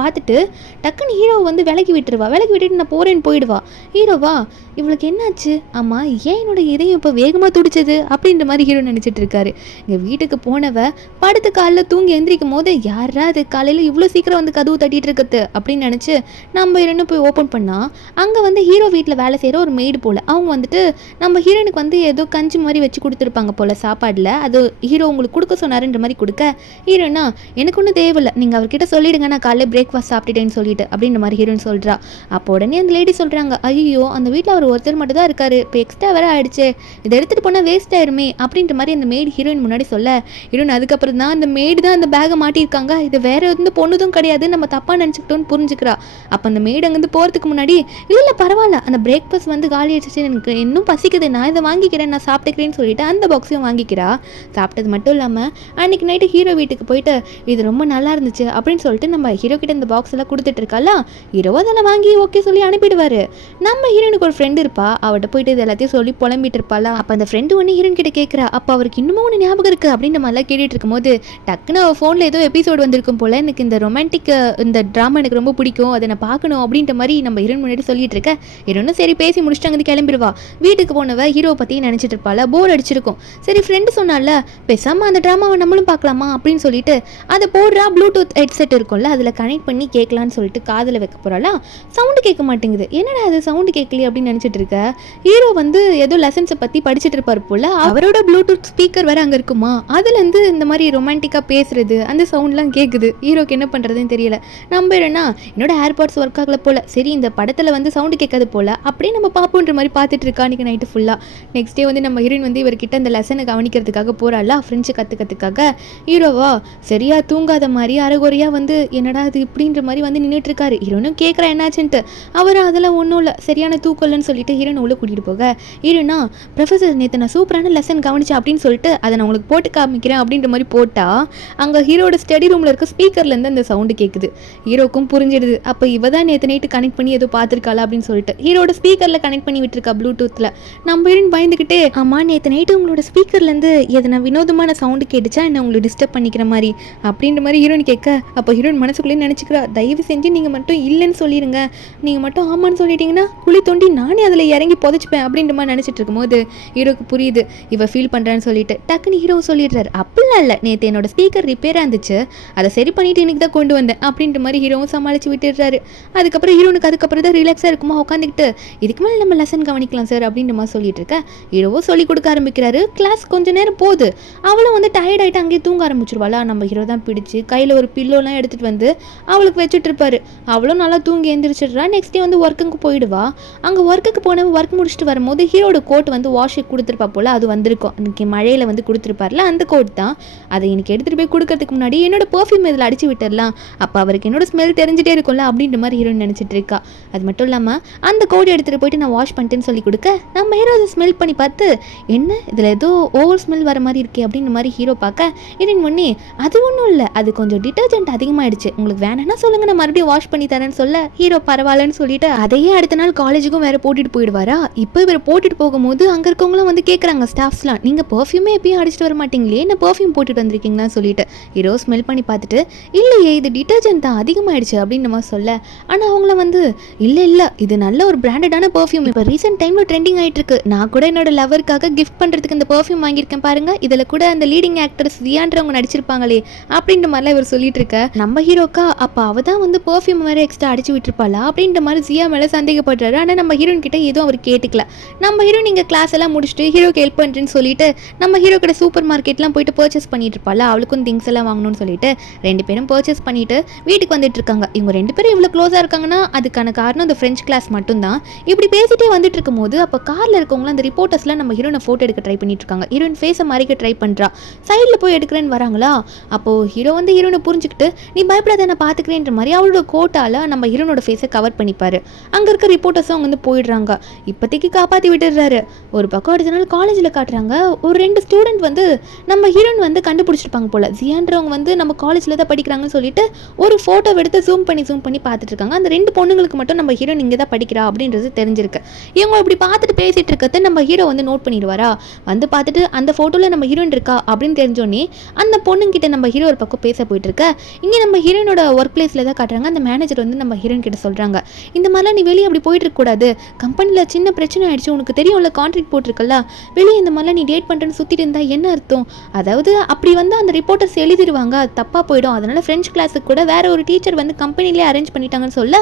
பார்த்துட்டு டக்குன்னு ஹீரோவை வந்து விலக்கி விட்டுட்டு நான் போகிறேன்னு போயிடுவா. ஹீரோவா இவளுக்கு என்னாச்சு, ஆமாம் ஏன் என்னோட இதயம் இப்போ வேகமாக துடிச்சது அப்படின்ற மாதிரி ஹீரோ நினச்சிட்டு இருக்காரு. இங்கே வீட்டுக்கு போனவ படுத்து காலையில் தூங்கி எந்திரிக்கும் போது யாரா அது காலையில் இவ்வளோ சீக்கிரம் வந்து கதவு தட்டிட்டு இருக்குது அப்படின்னு நினச்சி நம்ம ஹீரோனை போய் ஓப்பன் பண்ணால் அங்கே வந்து ஹீரோ வீட்டில் வேலை செய்கிற ஒரு மெய்டு போல். அவங்க வந்துட்டு நம்ம ஹீரோனுக்கு வந்து ஏதோ கஞ்சி மாதிரி வச்சு கொடுத்துருப்பாங்க போல் சாப்பாடில். அது ஹீரோ உங்களுக்கு கொடுக்க சொன்னாருன்ற மாதிரி கொடுக்க ஹீரோனா எனக்கு ஒன்றும் தேவையில்லை, நீங்கள் அவர்கிட்ட சொல்லிவிடுங்க நான் காலையில் பிரேக்ஃபாஸ்ட் சாப்பிட்டுட்டேன்னு சொல்லிட்டு அப்படின்ற மாதிரி ஹீரோயின் சொல்கிறா. அப்போ உடனே அந்த லேடி சொல்கிறாங்க ஐயோ அந்த வீட்டில் அவர் ஒருத்தர் மட்டும் தான் இருக்காரு, இப்போ எக்ஸ்ட்ரா வேற ஆயிடுச்சு, இதை எடுத்துகிட்டு போனால் வேஸ்ட் ஆயிருமே அப்படின்ற மாதிரி அந்த மெய்டு ஹீரோயின் முன்னாடி சொல்ல ஹீரோயின் அதுக்கப்புறம் தான் அந்த மெய்டு தான் அந்த பேக்கை மாட்டியிருக்காங்க, இது வேற எந்த பொண்ணுதும் கிடையாது, நம்ம தப்பாக நினச்சிக்கிட்டோன்னு புரிஞ்சுக்கிறா. அப்போ அந்த மெய்டு அங்கேருந்து போகிறதுக்கு முன்னாடி இல்லை பரவாயில்ல அந்த பிரேக்ஃபாஸ்ட் வந்து காலி ஆயிடுச்சு, எனக்கு இன்னும் பசிக்குது, நான் இதை வாங்கிக்கிறேன், நான் சாப்பிட்டுக்கிறேன்னு சொல்லிட்டு அந்த பாக்ஸையும் வாங்கிக்கிறா. சாப்பிட்டது மட்டும் இல்லாமல் அன்றைக்கி நைட்டு ஹீரோ வீட்டுக்கு போயிட்டு இது ரொம்ப நல்லா இருந்துச்சு அப்படின்னு சொல்லிட்டு நம்ம ஹீரோ கிட்ட இந்த பாக்ஸ் எல்லாம் கொடுத்துட்டு இருக்கால. ஹீரோ அதெல்லாம் வாங்கி ஓகே சொல்லி அனுப்பிடுவார். நம்ம ஹீரோனுக்கு ஒரு ஃப்ரெண்டு இருப்பா, அவட்ட போயிட்டு இது எல்லாத்தையும் சொல்லி புலம்பிட்டு இருப்பாளா. அப்போ அந்த ஃப்ரெண்டு ஒன்று ஹீரோன் கிட்ட கேட்குறா. அப்போ அவருக்கு இன்னமும் ஒன்று ஞாபகம் இருக்குது அப்படின்னு மாதிரிலாம் கேட்டுட்டு இருக்கும்போது டக்குன்னு அவள் ஃபோனில் ஏதோ எபிசோடு வந்திருக்கும் போல், எனக்கு இந்த ரொமான்டிக் இந்த ட்ராமா எனக்கு ரொம்ப பிடிக்கும், அதை நான் பார்க்கணும் அப்படின்ற மாதிரி நம்ம ஹீரோன் முன்னாடி சொல்லிட்டு இருக்க. ஹீரோனும் சரி பேசி முடிச்சுட்டு அங்கே கிளம்பிடுவா. வீட்டுக்கு போனவ ஹீரோவை பற்றி நினச்சிட்டு இருப்பாள், போர் அடிச்சிருக்கும். சரி ஃப்ரெண்டு சொன்னால பேசாமல் அந்த ட்ராமாவை நம்மளும் பார்க்கலாமா அப்படின்னு சொல்லிட்டு அதை போடுறா. ப்ளூடூத் ஹெட்செட் இருக்கும்ல அதில் கனெக்ட் பண்ணி கேட்கலான்னு சொல்லிட்டு காதில் வைக்க போகிறாளா. சவுண்டு கேட்க மாட்டேங்குது, என்னடா அது சவுண்டு கேட்கலையே அப்படின்னு நினச்சிட்டு இருக்க. ஹீரோ வந்து ஏதோ லெசன்ஸை பற்றி படிச்சுட்டு இருப்பார் போல், அவரோட ப்ளூடூத் ஸ்பீக்கர் வேறு அங்கே இருக்குமா, அதுலேருந்து இந்த மாதிரி ரொமான்டிக்காக பேசுறது அந்த சவுண்ட்லாம் கேட்குது. ஹீரோக்கு என்ன பண்ணுறதுன்னு தெரியல. நம்ம என்னன்னா என்னோட ஏர்பாட்ஸ் ஒர்க் ஆகலை போல், சரி இந்த படத்தில் வந்து சவுண்டு கேட்காது போல் அப்படியே நம்ம பார்ப்போன்ற மாதிரி பார்த்துட்டு இருக்கா அன்றைக்கி நைட்டு ஃபுல்லாக. நெக்ஸ்ட் டே வந்து நம்ம ஹீரோயின் வந்து இவர்கிட்ட அந்த லெசனை கவனிக்கிறதுக்காக போகிறாளா, ஃப்ரெஞ்சு கற்றுக்கிறதுக்காக. ஹீரோவா சரியாக தூங்காத மாதிரி அரைகுறையாக வந்து என்னடா அது இப்படின்ற மாதிரி வந்து நின்றுட்டு இருக்காரு. ஹீரோனும் கேட்குறா என்னாச்சுன்ட்டு. அவர் அதெல்லாம் ஒன்றும் இல்லை சரியான தூக்கலன்னு சொல்லிட்டு ஹீரோனை உள்ள கூட்டிகிட்டு போக ஹீரோனா ப்ரொஃபஸர் நேற்று நான் சூப்பரான லெசன் கவனிச்சேன் அப்படின்னு சொல்லிட்டு அதை நான் உங்களுக்கு போட்டு காமிக்கிறேன் அப்படின்ற மாதிரி போட்டால் அங்கே ஹீரோட ஹீரோனோட ஸ்டடி ரூமில் இருக்க ஸ்பீக்கர்லேருந்து அந்த சவுண்டு கேட்குது. ஹீரோக்கும் புரிஞ்சிடுது. அப்போ இவ தான் நேற்று நைட்டு கனெக்ட் பண்ணி ஏதோ பார்த்துருக்காளா அப்படின்னு சொல்லிட்டு ஹீரோட ஸ்பீக்கரில் கனெக்ட் பண்ணி விட்டுருக்கா ப்ளூடூத்தில். நம்ம ஹீரோயின் பயந்துக்கிட்டே, ஆமா நேற்று நைட்டு உங்களோட ஸ்பீக்கர்லேருந்து எதனா வினோதமான சவுண்டு கேட்டுச்சா என்ன உங்களை டிஸ்டர்ப் பண்ணிக்கிற மாதிரி அப்படின்ற மாதிரி ஹீரோயின் கேட்க, அப்போ ஹீரோயின் மனசுக்குள்ளேயே நினச்சிக்கிறா, தயவு செஞ்சு நீங்கள் மட்டும் இல்லைன்னு சொல்லிடுங்க, நீங்கள் மட்டும் ஆமான்னு சொல்லிட்டீங்கன்னா குழி தோண்டி நானே அதில் இறங்கி புதைச்சிப்பேன் அப்படின்ற மாதிரி நினச்சிட்டு இருக்கும்போது ஹீரோக்கு புரியுது இவ ஃபீல் பண்ணுறான்னு சொல்லிட்டு டக்குன்னு ஹீரோ சொல்லிடுறாரு, அப்படிலாம் இல்லை, நேற்று என்னோட ஸ்பீக்கர் ரிப்பேராக இருந்துச்சு, அதை சரி பண்ணிட்டு இன்னைக்கு தான் கொண்டு வந்தேன் அப்படின்ற மாதிரி ஹீரோவும் சமாளித்து விட்டுடுறாரு. அதுக்கப்புறம் ஹீரோனுக்கு அதுக்கப்புறம் தான் ரிலாக்ஸாக இருக்குமா உட்காந்துக்கிட்டு இதுக்கு மேலே நம்ம லெசன் கவனிக்கலாம் சார் அப்படின்ற மாதிரி சொல்லிட்டு இருக்க ஹீரோவும் சொல்லி கொடுக்க ஆரம்பிக்கிறாரு. கிளாஸ் கொஞ்சம் நேரம் போகுது. அவளும் வந்து டயர்ட் ஆகிட்டு அங்கேயே தூங்க ஆரம்பிச்சிருவாளா. நம்ம ஹீரோ தான் பிடிச்சி கையில் ஒரு பில்லோலாம் எடுத்துகிட்டு வந்து அவளுக்கு வச்சுட்டு இருப்பாரு. அவளும் நல்லா தூங்கி எழுந்திரிச்சிடுறா. நெக்ஸ்ட் டே வந்து ஒர்க்குக்கு போயிடுவா. அங்கே ஒர்க்குக்கு போன ஒர்க் முடிச்சுட்டு வரும்போது ஹீரோட கோட் வந்து வாஷுக்கு கொடுத்துருப்பா போல், அது வந்திருக்கும். அன்றைக்கி மழையில் வந்து கொடுத்துருப்பார்ல அந்த கோட் தான். அதை எனக்கு எடுத்துகிட்டு போய் கொடுக்கறதுக்கு முன்னாடி என்னோட பர்ஃப்யூம் இதில் அடிச்சு விட்டுடலாம், அப்போ அவருக்கு என்னோட ஸ்மெல் தெரிஞ்சிட்டே இருக்கும்ல அப்படின்ற மாதிரி ஹீரோயின் நினச்சிட்டு இருக்கா. அது மட்டும் இல்லாமல் அந்த கோட் எடுத்துகிட்டு போயிட்டு நான் வாஷ் பண்ணிட்டேன்னு சொல்லி கொடுக்க நம்ம ஹீரோ அதை ஸ்மெல் பண்ணி பார்த்து, என்ன இதில் ஏதோ ஓவர் ஸ்மெல் வர மாதிரி இருக்கே அப்படின்ற மாதிரி ஹீரோ பார்க்க ஹீரோயின் பண்ணி, அது ஒன்றும் இல்லை, அது கொஞ்சம் டிட்டர்ஜென்ட் அதிகமாகிடுச்சு, உங்களுக்கு வேணும்னா சொல்லுங்கள் நான் மறுபடியும் வாஷ் பண்ணி தரேன்னு சொல்ல ஹீரோ பரவாயில்லன்னு சொல்லிட்டு அதையே அடுத்த நாள் காலேஜுக்கும் வேறு போட்டுட்டு போயிடுவாரா. இப்போ இவர் போட்டுட்டு போகும்போது அங்கே இருக்கவங்களாம் வந்து கேட்குறாங்க ஸ்டாஃப்ஸ்லாம், நீங்கள் பர்ஃப்யூமே எப்பயும் அடிச்சுட்டு வர மாட்டீங்களே, என்ன பர்ஃப்யூம் போட்டுட்டு வந்திருக்கீங்கன்னு சொல்லிட்டு ஹீரோ ஸ்மெல் பண்ணி பார்த்துட்டு, இல்லையே இது டிட்டர்ஜென்ட் தான் அதிகமாகிடுச்சு அப்படின்னு நம்ம சொல்ல, ஆனால் அவங்கள வந்து இல்லை இது நல்ல ஒரு பிராண்டடான பர்ஃப்யூம், இப்போ ரீசெண்ட் டைமில் ட்ரெண்டிங் ஆகிட்டு இருக்கு, நான் கூட என்னோட லவருக்காக கிஃப்ட் பண்ணுறதுக்கு இந்த பர்ஃப்யூம் வாங்கியிருக்கேன் பாருங்க, இதில் கூட அந்த லீடிங் ஆக்டர்ஸ் ஜியான்றவங்க நடிச்சிருப்பாங்களே அப்படின்ற மாதிரிலாம் இவர் சொல்லிட்டு இருக்க நம்ம ஹீரோக்கா, அப்போ அவ தான் வந்து பர்ஃப்யூம் வேறு எக்ஸ்ட்ரா அடிச்சு விட்டுருப்பாளா அப்படின்ற மாதிரி ஜியா மேலே சந்தேகப்படுறாரு. ஆனால் நம்ம ஹீரோயின் கிட்ட எதுவும் அவர் கேட்டுக்கல. நம்ம ஹீரோ நீங்கள் கிளாஸ் எல்லாம் முடிச்சுட்டு ஹீரோக்கு ஹெல்ப் பண்ணுறேன்னு சொல்லிட்டு நம்ம ஹீரோ கிட்ட சூப்பர் மார்க்கெட்லாம் போயிட்டு பர்ச்சேஸ் பண்ணிட்டு இருப்பாள். அவளுக்கும் திங்ஸ் எல்லாம் வாங்கணும்னு சொல்லிட்டு ரெண்டு பேரும் பர்ச்சேஸ் பண்ணிட்டு வீட்டுக்கு வந்துட்டு இருக்காங்க. இவங்க ரெண்டு பேரும் இவ்வளோ க்ளோஸாக இருக்காங்கன்னா அதுக்கான காரணம் அந்த ஃப்ரெஞ்ச் கிளாஸ் மட்டும்தான். இப்படி பேசிட்டே வந்துட்டு இருக்கும்போது அப்போ காரில் இருக்கவங்களாம் அந்த ரிப்போர்ட்டர்ஸ்லாம் நம்ம ஹீரோனை ஃபோட்டோ எடுக்க ட்ரை பண்ணிட்டு இருக்காங்க. ஹீரோயின் ஃபேஸை மறைக்க ட்ரை பண்ணுறா. சைடில் போய் எடுக்கிறேன்னு வராங்களா. அப்போது ஹீரோ வந்து ஹீரோனை புரிஞ்சுக்கிட்டு நீ பயப்படாத நான் பார்த்துக்கிறேன்ற மாதிரி அவளோட கோட்டால் நம்ம ஹீரோனோட ஃபேஸை கவர் பண்ணிப்பாரு. அங்கே இருக்க ரிப்போர்ட்டர்ஸும் அவங்க வந்து போயிடுறாங்க. இப்போதைக்கு காப்பாற்றி விட்டுடுறாரு. ஒரு பக்கம் அடுத்த நாள் காலேஜில் காட்டுறாங்க. ஒரு 2 ஸ்டூடெண்ட் வந்து நம்ம ஹீரோயின் வந்து கண்டுபிடிச்சிருப்பாங்க போல். ஜியான்றவங்க வந்து நம்ம காலேஜில் தான் படிக்கிறாங்கன்னு சொல்லிட்டு ஒரு ஃபோட்டோ எடுத்து ஜூம் பண்ணி பார்த்துட்டு இருக்காங்க. அந்த 2 பொண்ணுங்களுக்கு மட்டும் நம்ம ஹீரோயின் இங்கே தான் படிக்கிறா அப்படின்றது தெரிஞ்சிருக்கு. இவங்க இப்படி பார்த்துட்டு பேசிட்டு இருக்கிறத நம்ம ஹீரோ வந்து நோட் பண்ணிடுவாரா. வந்து பார்த்துட்டு அந்த ஃபோட்டோவில் நம்ம ஹீரோயின் இருக்கா அப்படின்னு தெரிஞ்சோடனே அந்த பொண்ணுங்கிட்ட நம்ம ஹீரோ ஒரு பக்கம் பேச போயிட்டு இருக்க. இங்கே நம்ம ஹீரோனோட ஒர்க் பிளேஸில் தான் காட்டுறாங்க. அந்த மேனேஜர் வந்து நம்ம ஹீரோயின் கிட்ட சொல்கிறாங்க, இந்த மாதிரிலாம் நீ வெளியே அப்படி போயிட்டு இருக்கக்கூடாது, கம்பெனியில் சின்ன பிரச்சனை ஆயிடுச்சு, உனக்கு தெரியும்ல கான்ட்ராக்ட் போட்டிருக்கல, வெளியே இந்த மாதிரிலாம் நீ டேட் பண்ணுறேன்னு சுற்றிட்டு இருந்தா என்ன அர்த்தம், அதாவது அப்படி வந்து அந்த ரிப்போர்ட்டர்ஸ் எழுதிடுவாங்க, அது தப்பாக போயிடும், அதனால் ஃப்ரெஞ்ச் கிளாஸுக்கு கூட வேற ஒரு டீச்சர் வந்து கம்பெனிலே அரேஞ்ச் பண்ணிட்டாங்கன்னு சொல்ல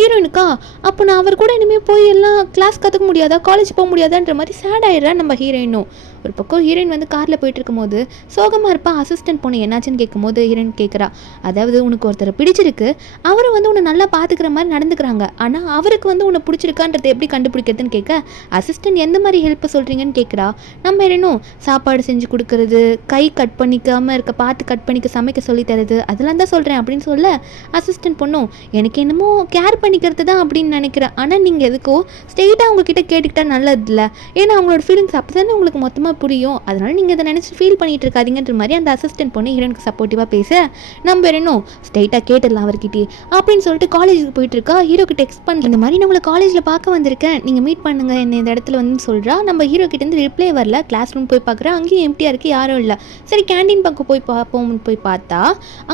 ஹீரோயினுக்கா, அப்போ நான் அவர் கூட இனிமேல் போய் எல்லாம் கிளாஸ் கற்றுக்க முடியாதா, காலேஜ் போக முடியாதான்ற மாதிரி சேட் ஆயிடுறா நம்ம ஹீரோயினும். ஒரு பக்கம் ஹீரோயின் வந்து காரில் போயிட்டு இருக்கும்போது சோகமாக இருப்பா. அசிஸ்டன்ட் பொண்ணு என்னாச்சுன்னு கேட்கும்போது ஹீரோயின் கேட்குறா, அதாவது உனக்கு ஒருத்தரை பிடிச்சிருக்கு, அவரும் வந்து உன்னை நல்லா பார்த்துக்கிற மாதிரி நடந்துக்கிறாங்க, ஆனால் அவருக்கு வந்து உன்னை பிடிச்சிருக்கான்றதை எப்படி கண்டுபிடிக்கிறதுன்னு கேட்க அசிஸ்டன்ட் எந்த மாதிரி ஹெல்ப் சொல்கிறீங்கன்னு கேட்குறா. நம்ம ஹீரோயினும் சாப்பாடு செஞ்சு கொடுக்கறது, கை கட் பண்ணிக்காமல் இருக்க பார்த்து கட் பண்ணிக்க சமைக்க சொல்லி தருது, அதெல்லாம் தான் சொல்கிறேன் அப்படின்னு சொல்ல அசிஸ்டன்ட் பொண்ணும் எனக்கு என்னமோ கேர் பண்ணிக்கிறது தான் அப்படின்னு நினைக்கிறேன், ஆனால் நீங்கள் எதுக்கோ ஸ்ட்ரெயிட்டாக அவங்கக்கிட்ட கேட்டுக்கிட்டா நல்லது இல்லை, ஏன்னா அவங்களோட ஃபீலிங்ஸ் அப்போ தானே உங்களுக்கு மொத்தமாக புரியும், அதனால் நீங்கள் இதை நினச்சி ஃபீல் பண்ணிட்டு இருக்காதீங்கன்ற மாதிரி அந்த அசிஸ்டன்ட் பொண்ணு ஹீரோனுக்கு சப்போர்ட்டிவாக பேச நம்ம இன்னும் ஸ்ட்ரெயிட்டாக கேட்டுடலாம் அவர்கிட்டே அப்படின்னு சொல்லிட்டு காலேஜுக்கு போயிட்டு இருக்கா. ஹீரோ கிட்ட டெக்ஸ்ட் பண்ணி இந்த மாதிரி நான் உங்களை காலேஜில் பார்க்க வந்திருக்கேன், நீங்கள் மீட் பண்ணுங்க என்ன இந்த இடத்துல வந்து சொல்கிறா. நம்ம ஹீரோ கிட்டேருந்து ரிப்ளை வரல. கிளாஸ் ரூம் போய் பார்க்குறேன், அங்கேயும் எம்டியாக இருக்குது, யாரும் இல்லை. சரி கேண்டீன் பக்கம் போய் பார்ப்போம்னு போய் பார்த்தா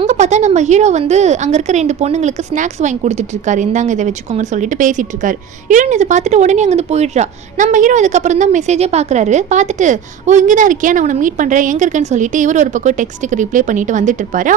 அங்கே பார்த்தா நம்ம ஹீரோ வந்து அங்கே இருக்க 2 பொண்ணுங்களுக்கு ஸ்நாக்ஸ் வாங்கி கொடுத்துட்டு இருக்காரு. இந்தாங்க இதை வச்சுக்கோங்கன்னு சொல்லிட்டு பேசிட்டு இருக்காரு. ஹீரோயின் இதை பார்த்துட்டு உடனே அங்கே போயிடுறா. நம்ம ஹீரோ அதுக்கப்புறம் தான் மெசேஜே பார்க்குறாரு. பார்த்துட்டு ஓ இங்கே தான் இருக்கியா, நான் உன்னை மீட் பண்ணுறேன், எங்கே இருக்கேன்னு சொல்லிட்டு இவர் ஒரு பக்கம் டெக்ஸ்ட்டுக்கு ரிப்ளை பண்ணிட்டு வந்துட்டு இருப்பாரா.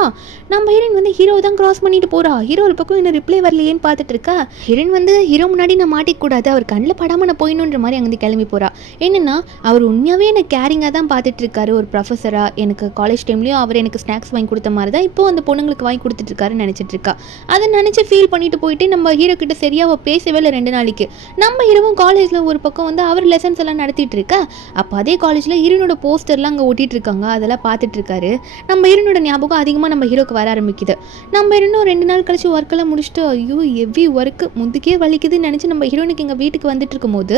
நம்ம ஹீரோயின் வந்து ஹீரோ தான் கிராஸ் பண்ணிட்டு போறா. ஹீரோ ஒரு பக்கம் இன்னும் ரிப்ளை வரலையேன்னு பார்த்துட்டு இருக்கா. ஹீரோயின் வந்து ஹீரோ முன்னாடி நான் மாட்டிக்கூடாது, அவர் கண்ணில் படாமல் நான் போயிடணுன்ற மாதிரி அங்கே கிளம்பி போறா. என்னன்னா அவர் உண்மையாகவே எனக்கு கேரிங்காக தான் பார்த்துட்டு இருக்காரு. ஒரு ப்ரொஃபஸராக எனக்கு காலேஜ் டைம்லேயும் அவர் எனக்கு ஸ்நாக்ஸ் வாங்கி கொடுத்த மாதிரி தான் இப்போ அந்த பொண்ணுங்களுக்கு வாங்கி கொடுத்துட்டு இருக்காருன்னு நினச்சிட்டு இருக்கா. அதை நினச்சி ஃபீல் பண்ணிட்டு போயிட்டு நம்ம ஹீரோ கிட்ட சரியாக பேசவே இல்லை 2 நாளைக்கு. நம்ம ஹீரோவும் காலேஜில் ஒரு பக்கம் வந்து அவர் லெசன்ஸ் எல்லாம் நடத்திட்டு இருக்கா. அப்போ அதே காலேஜில் ஹீரோனோட போஸ்டர்லாம் அங்கே ஓட்டிகிட்டு இருக்காங்க, அதெல்லாம் பார்த்துட்டு இருக்காரு. நம்ம ஹீரோனோட ஞாபகம் அதிகமாக நம்ம ஹீரோக்கு வர ஆரம்பிக்குது. நம்ம இன்னும் 2 நாள் கழிச்சு ஒர்க்கெல்லாம் முடிச்சுட்டு ஐயோ ஹெவி ஒர்க்கு முந்துக்கே வலிக்குதுன்னு நினச்சி நம்ம ஹீரோனுக்கு எங்கள் வீட்டுக்கு வந்துட்டு இருக்கும்போது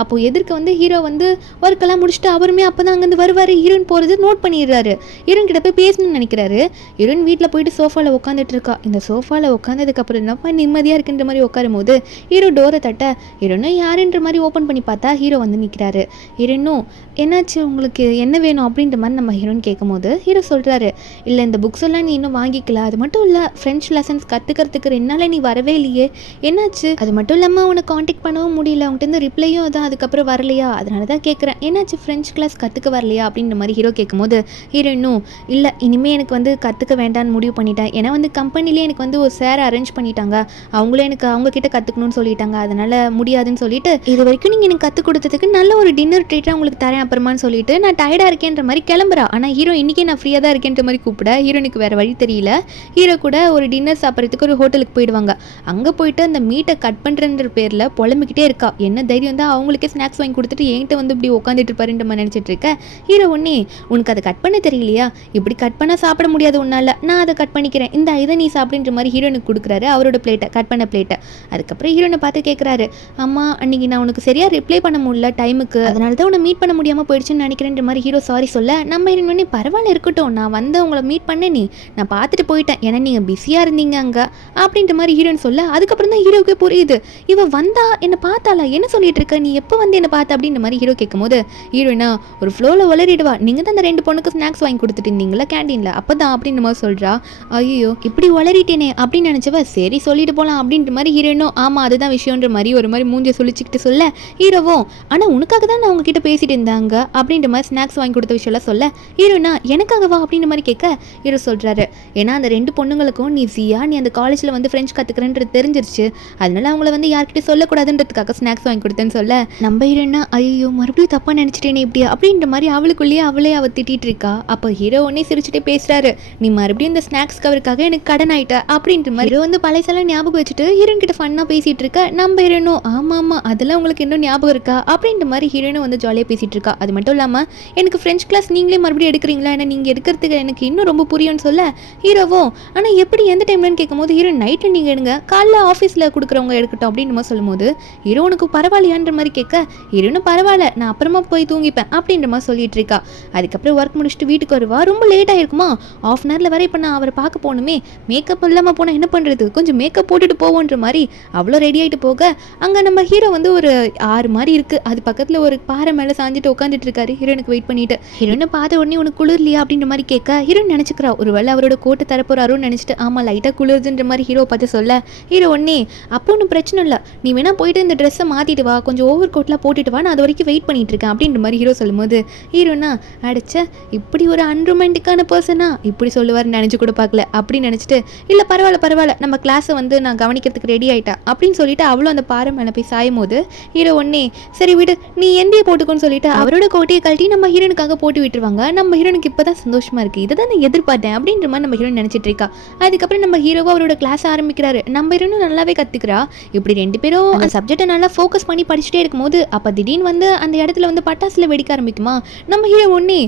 அப்போது எதிர்க்க வந்து ஹீரோ வந்து ஒர்க்கெல்லாம் முடிச்சுட்டு அவருமே அப்போ தான் அங்கேருந்து வருவார். ஹீரோயின் போகிறது நோட் பண்ணிடுறாரு. ஹீரோயின் கிட்ட போய் பேசணும்னு நினைக்கிறாரு. காமிக்கிறாரு. ஹீரோயின் வீட்டில் போயிட்டு சோஃபாவில் உட்காந்துட்டு இருக்கா. இந்த சோஃபாவில் உட்காந்ததுக்கு அப்புறம் என்னப்பா நிம்மதியாக இருக்குன்ற மாதிரி உட்காரும் போது ஹீரோ டோரை தட்ட ஹீரோனும் யாருன்ற மாதிரி ஓப்பன் பண்ணி பார்த்தா ஹீரோ வந்து நிற்கிறாரு. ஹீரோனும் என்னாச்சு உங்களுக்கு என்ன வேணும் அப்படின்ற மாதிரி நம்ம ஹீரோயின் கேட்கும் போது ஹீரோ சொல்கிறாரு, இல்லை இந்த புக்ஸ் எல்லாம் நீ இன்னும் வாங்கிக்கல, அது மட்டும் இல்லை ஃப்ரெஞ்ச் லெசன்ஸ் கற்றுக்கிறதுக்கு 2 நாள் நீ வரவே இல்லையே, என்னாச்சு? அது மட்டும் இல்லாமல் உனக்கு காண்டாக்ட் பண்ணவும் முடியல, உங்கள்கிட்ட ரிப்ளையும் அதான் அதுக்கப்புறம் வரலையா, அதனால தான் கேட்குறேன், என்னாச்சு ஃப்ரெஞ்ச் கிளாஸ் கற்றுக்க வரலையா அப்படின்ற மாதிரி ஹீரோ கேட்கும்போது ஹீரோயினும் இல்லை இனிமேல் எனக்கு வந்து கற்றுக்க வேண்டான்னு முடிவு பண்ணிட்டேன். ஏன்னா வந்து கம்பெனிலே எனக்கு வந்து ஒரு சேரை அரேஞ்ச் பண்ணிட்டாங்க, அவங்களே எனக்கு அவங்கக்கிட்ட கற்றுக்கணும்னு சொல்லிட்டாங்க, அதனால் முடியாதுன்னு சொல்லிட்டு இது வரைக்கும் நீங்கள் எனக்கு கற்றுக் கொடுத்ததுக்கு நல்ல ஒரு டின்னர் ட்ரீட்டாக உங்களுக்கு தரேன் அப்புறமான்னு சொல்லிட்டு நான் டயர்டாக இருக்கேன்ற மாதிரி கிளம்புறா. ஆனால் ஹீரோ இன்றைக்கே நான் ஃப்ரீயாக தான் இருக்கேன்ற மாதிரி கூப்பிட ஹீரோனுக்கு வேறு வழி தெரியல. ஹீரோ கூட ஒரு டின்னர் சாப்பிட்றதுக்கு ஒரு ஹோட்டலுக்கு போயிடுவாங்க. அங்கே போயிட்டு அந்த மீட்டை கட் பண்ணுறன்ற பேரில் புலம்பிக்கிட்டே இருக்கா. என்ன தைரியம் தான் அவங்களுக்கே ஸ்நாக்ஸ் வாங்கி கொடுத்துட்டு என்கிட்ட வந்து இப்படி உட்காந்துட்டு இருப்பாருன்ற மாதிரி நினச்சிட்டு இருக்க. ஹீரோ ஒன்னே உனக்கு அதை கட் பண்ண தெரியலையா, இப்படி கட் பண்ணால் சாப்பிட முடியாது உன்னால், நான் அதை கட் பண்ணிக்கிறேன், இந்த இதை நீ சாப்பிடுன்ற மாதிரி ஹீரோனுக்கு கொடுக்குறாரு அவரோட பிளேட்டை, கட் பண்ண பிளேட்டை. அதுக்கப்புறம் ஹீரோனை பார்த்து கேட்குறாரு, அம்மா அன்றைக்கி நான் உனக்கு சரியாக ரிப்ளை பண்ண முடியல டைமுக்கு, அதனால தான் உன்னை மீட் பண்ண முடியாமல் போயிடுச்சுன்னு நினைக்கிறேன்ற மாதிரி ஹீரோ சாரி சொல்ல நம்ம ஹீரோயின் பரவாயில்ல இருக்கட்டும், நான் வந்து உங்களை மீட் பண்ண நான் பார்த்துட்டு போயிட்டேன், ஏன்னா நீங்கள் பிஸியாக இருந்தீங்க அங்கே அப்படின்ற மாதிரி ஹீரோயின் சொல்ல அதுக்கப்புறம் தான் ஹீரோவுக்கு புரியுது, இவ வந்தா என்னை பார்த்தாளா, என்ன சொல்லிட்டு இருக்க, நீ எப்போ வந்து என்னை பார்த்த அப்படின்ற மாதிரி ஹீரோ கேட்கும் போது ஹீரோயினா ஒரு ஃப்ளோவில் வளரிடுவா, நீங்கள் தான் அந்த 2 பொண்ணுக்கு ஸ்நாக்ஸ் வாங்கி கொடுத்துட்டு இருந்தீங்களா கேண்டீனில், அப்போ தான் அப்படின்ற மாதிரி சொல்கிறா. ஐயோ இப்படி வளரிட்டேனே அப்படின்னு நினச்சவ சரி சொல்லிட்டு போகலாம் அப்படின்ற மாதிரி ஹீரோயினும் ஆமாம் அதுதான் விஷயன்ற மாதிரி ஒரு மாதிரி மூஞ்சியை சொல்லிச்சுக்கிட்டு சொல்ல ஹீரோவும் ஆனால் உனக்காக தான் நான் உங்ககிட்ட பேசிட்டு இருந்தாங்க அப்படின்ற மாதிரி ஸ்நாக்ஸ் வாங்கி கொடுத்த விஷயம்லாம் சொல்ல ஹீரோனா எனக்காகவா அப்படின்ற மாதிரி கேட்க ஹீரோ சொல்கிறாரு, ஏன்னா அந்த 2 பொண்ணுங்களுக்கும் நீ நீ அந்த காலேஜில் வந்து ஃப்ரெஞ்ச் கற்றுக்கிறேன்றது தெரிஞ்சிருச்சு, அதனால அவங்கள வந்து யார்கிட்ட சொல்லக்கூடாதுன்றதுக்காக ஸ்நாக்ஸ் வாங்கி கொடுத்தேன்னு சொல்ல நம்ம ஹீரோனா ஐயோ மறுபடியும் தப்பாக நினச்சிட்டேனே இப்படி அப்படின்ற மாதிரி அவளுக்குள்ளேயே அவளே அவள் திட்டிகிட்டு இருக்கா. அப்போ ஹீரோ ஒன்னே சிரிச்சுட்டே பேசுகிறாரு, நீ மறுபடியும் இந்த ஸ்நாக்ஸ் கவருக்காக எனக்கு கடன் ஆகிட்ட அப்படின்ற மாதிரி ஹீரோ வந்து பழையசெல்லாம் ஞாபகம் வச்சுட்டு ஹீரோன் கிட்ட ஃபன்னாக பேசிகிட்டு இருக்க. நம்ம ஹீரோனும் ஆமாம் ஆமாம் அதெல்லாம் உங்களுக்கு இன்னும் ஞாபகம் இருக்கா அப்படின்ற மாதிரி ஹீரோனும் வந்து ஜாலியாக பேசிகிட்டு இருக்கா. அது மட்டும் இல்லாமல் எனக்கு ஃப்ரெஞ்ச் கிளாஸ் நீங்களே மறுபடியும் எடுக்கிறீங்களா, ஏன்னா நீங்கள் எடுக்கிறதுக்கு எனக்கு இன்னும் ரொம்ப புரியும்னு சொல்ல ஹீரோவும் ஆனால் எப்படி எந்த டைம்லன்னு கேட்கும்போது ஹீரோ நைட்டு நீங்கள் எடுங்க காலைல ஆஃபீஸில் கொடுக்குறவங்க எடுக்கட்டும் அப்படின்னு நம்ம சொல்லும்போது ஹீரோ உனக்கு பரவாயில்லையான்ற மாதிரி கேட்க ஹீரோனும் பரவாயில்ல நான் அப்புறமா போய் தூங்கிப்பேன் அப்படின்ற மாதிரி சொல்லிட்டு இருக்கா. அதுக்கப்புறம் ஒர்க் முடிச்சுட்டு வீட்டுக்கு வருவா. ரொம்ப லேட் ஆகிருக்குமா, ½ அன் ஹவரில் வர இப்போ நான் அவரை பார்க்க போகணுமே, மேக்கப் இல்லாமல் போனால் என்ன பண்ணுறது, கொஞ்சம் மேக்கப் போட்டுட்டு போவோன்ற மாதிரி அவ்வளோ ரெடி ஆகிட்டு போக அங்கே நம்ம ஹீரோ வந்து ஒரு 6 மாதிரி இருக்குது, அது பக்கத்தில் ஒரு பாறை மேலே சாஞ்சிட்டு உட்காந்துட்டு இருக்காரு. ஹீரோனுக்கு வெயிட் பண்ணிட்டு ஹீரோனை பார்த்த உடனே உனக்கு குளிர்லையா அப்படின்ற மாதிரி கேட்க ஹீரோன் நினச்சிக்கிறா ஒரு வேளை அவரோட கோட்டு தரப்போறாருன்னு நினச்சிட்டு ஆமாம் லைட்டாக குளிர்துன்ற மாதிரி ஹீரோ பார்த்து சொல்ல ஹீரோ ஒன்னே அப்போ ஒன்றும் பிரச்சனை இல்லை, நீ வேணா போயிட்டு இந்த ட்ரெஸ்ஸை மாற்றிட்டு வா, கொஞ்சம் ஓவர் கோட்லாம் போட்டுட்டு வா, நான் அது வரைக்கும் வெயிட் பண்ணிட்டு இருக்கேன் அப்படின்ற மாதிரி ஹீரோ சொல்லும்போது ஹீரோனா அடிச்ச இப்படி ஒரு அன்ரொமான்டிக்கான பர்சனா இப்படி சொல்லுவார்னு நினச்சி கூட பார்க்கல அப்படின்னு நினச்சிட்டு இல்லை பரவாயில்ல நம்ம கிளாஸை வந்து நான் கவனிக்கிறதுக்கு ரெடி ஆகிட்டா அப்படின்னு சொல்லிட்டு அவ்வளோ அந்த பாறை மேலே போய் சாயும் போது ஹீரோ ஒன்னே சரி விடு நீ எந்தையே போட்டுக்கோன்னு சொல்லிட்டு அவரோட கோட்டையை கழட்டி நம்ம ஹீரோனுக்காக போட்டு விட்டுருவாங்க. நம்ம ஹீரோனுக்கு இப்போ தான் சந்தோஷமா இருக்குது, இதை தான் நான் எதிர்பார்த்தேன் அப்படின்ற மாதிரி நம்ம ஹீரோன் நினச்சிட்டு இருக்கா. அதுக்கப்புறம் நம்ம ஹீரோவா அவரோட கிளாஸ் ஆரம்பிக்கிறாரு. நம்ம ஹீரோனும் நல்லாவே கற்றுக்கிறா. இப்படி 2 பேரும் அந்த சப்ஜெக்டை நல்லா ஃபோக்கஸ் பண்ணி படிச்சுட்டே இருக்கும்போது அப்போ திடீர்னு வந்து அந்த இடத்துல வந்து பட்டாசுல வெடிக்க ஆரம்பிக்குமா. நம்ம ஹீரோ ஒன்னே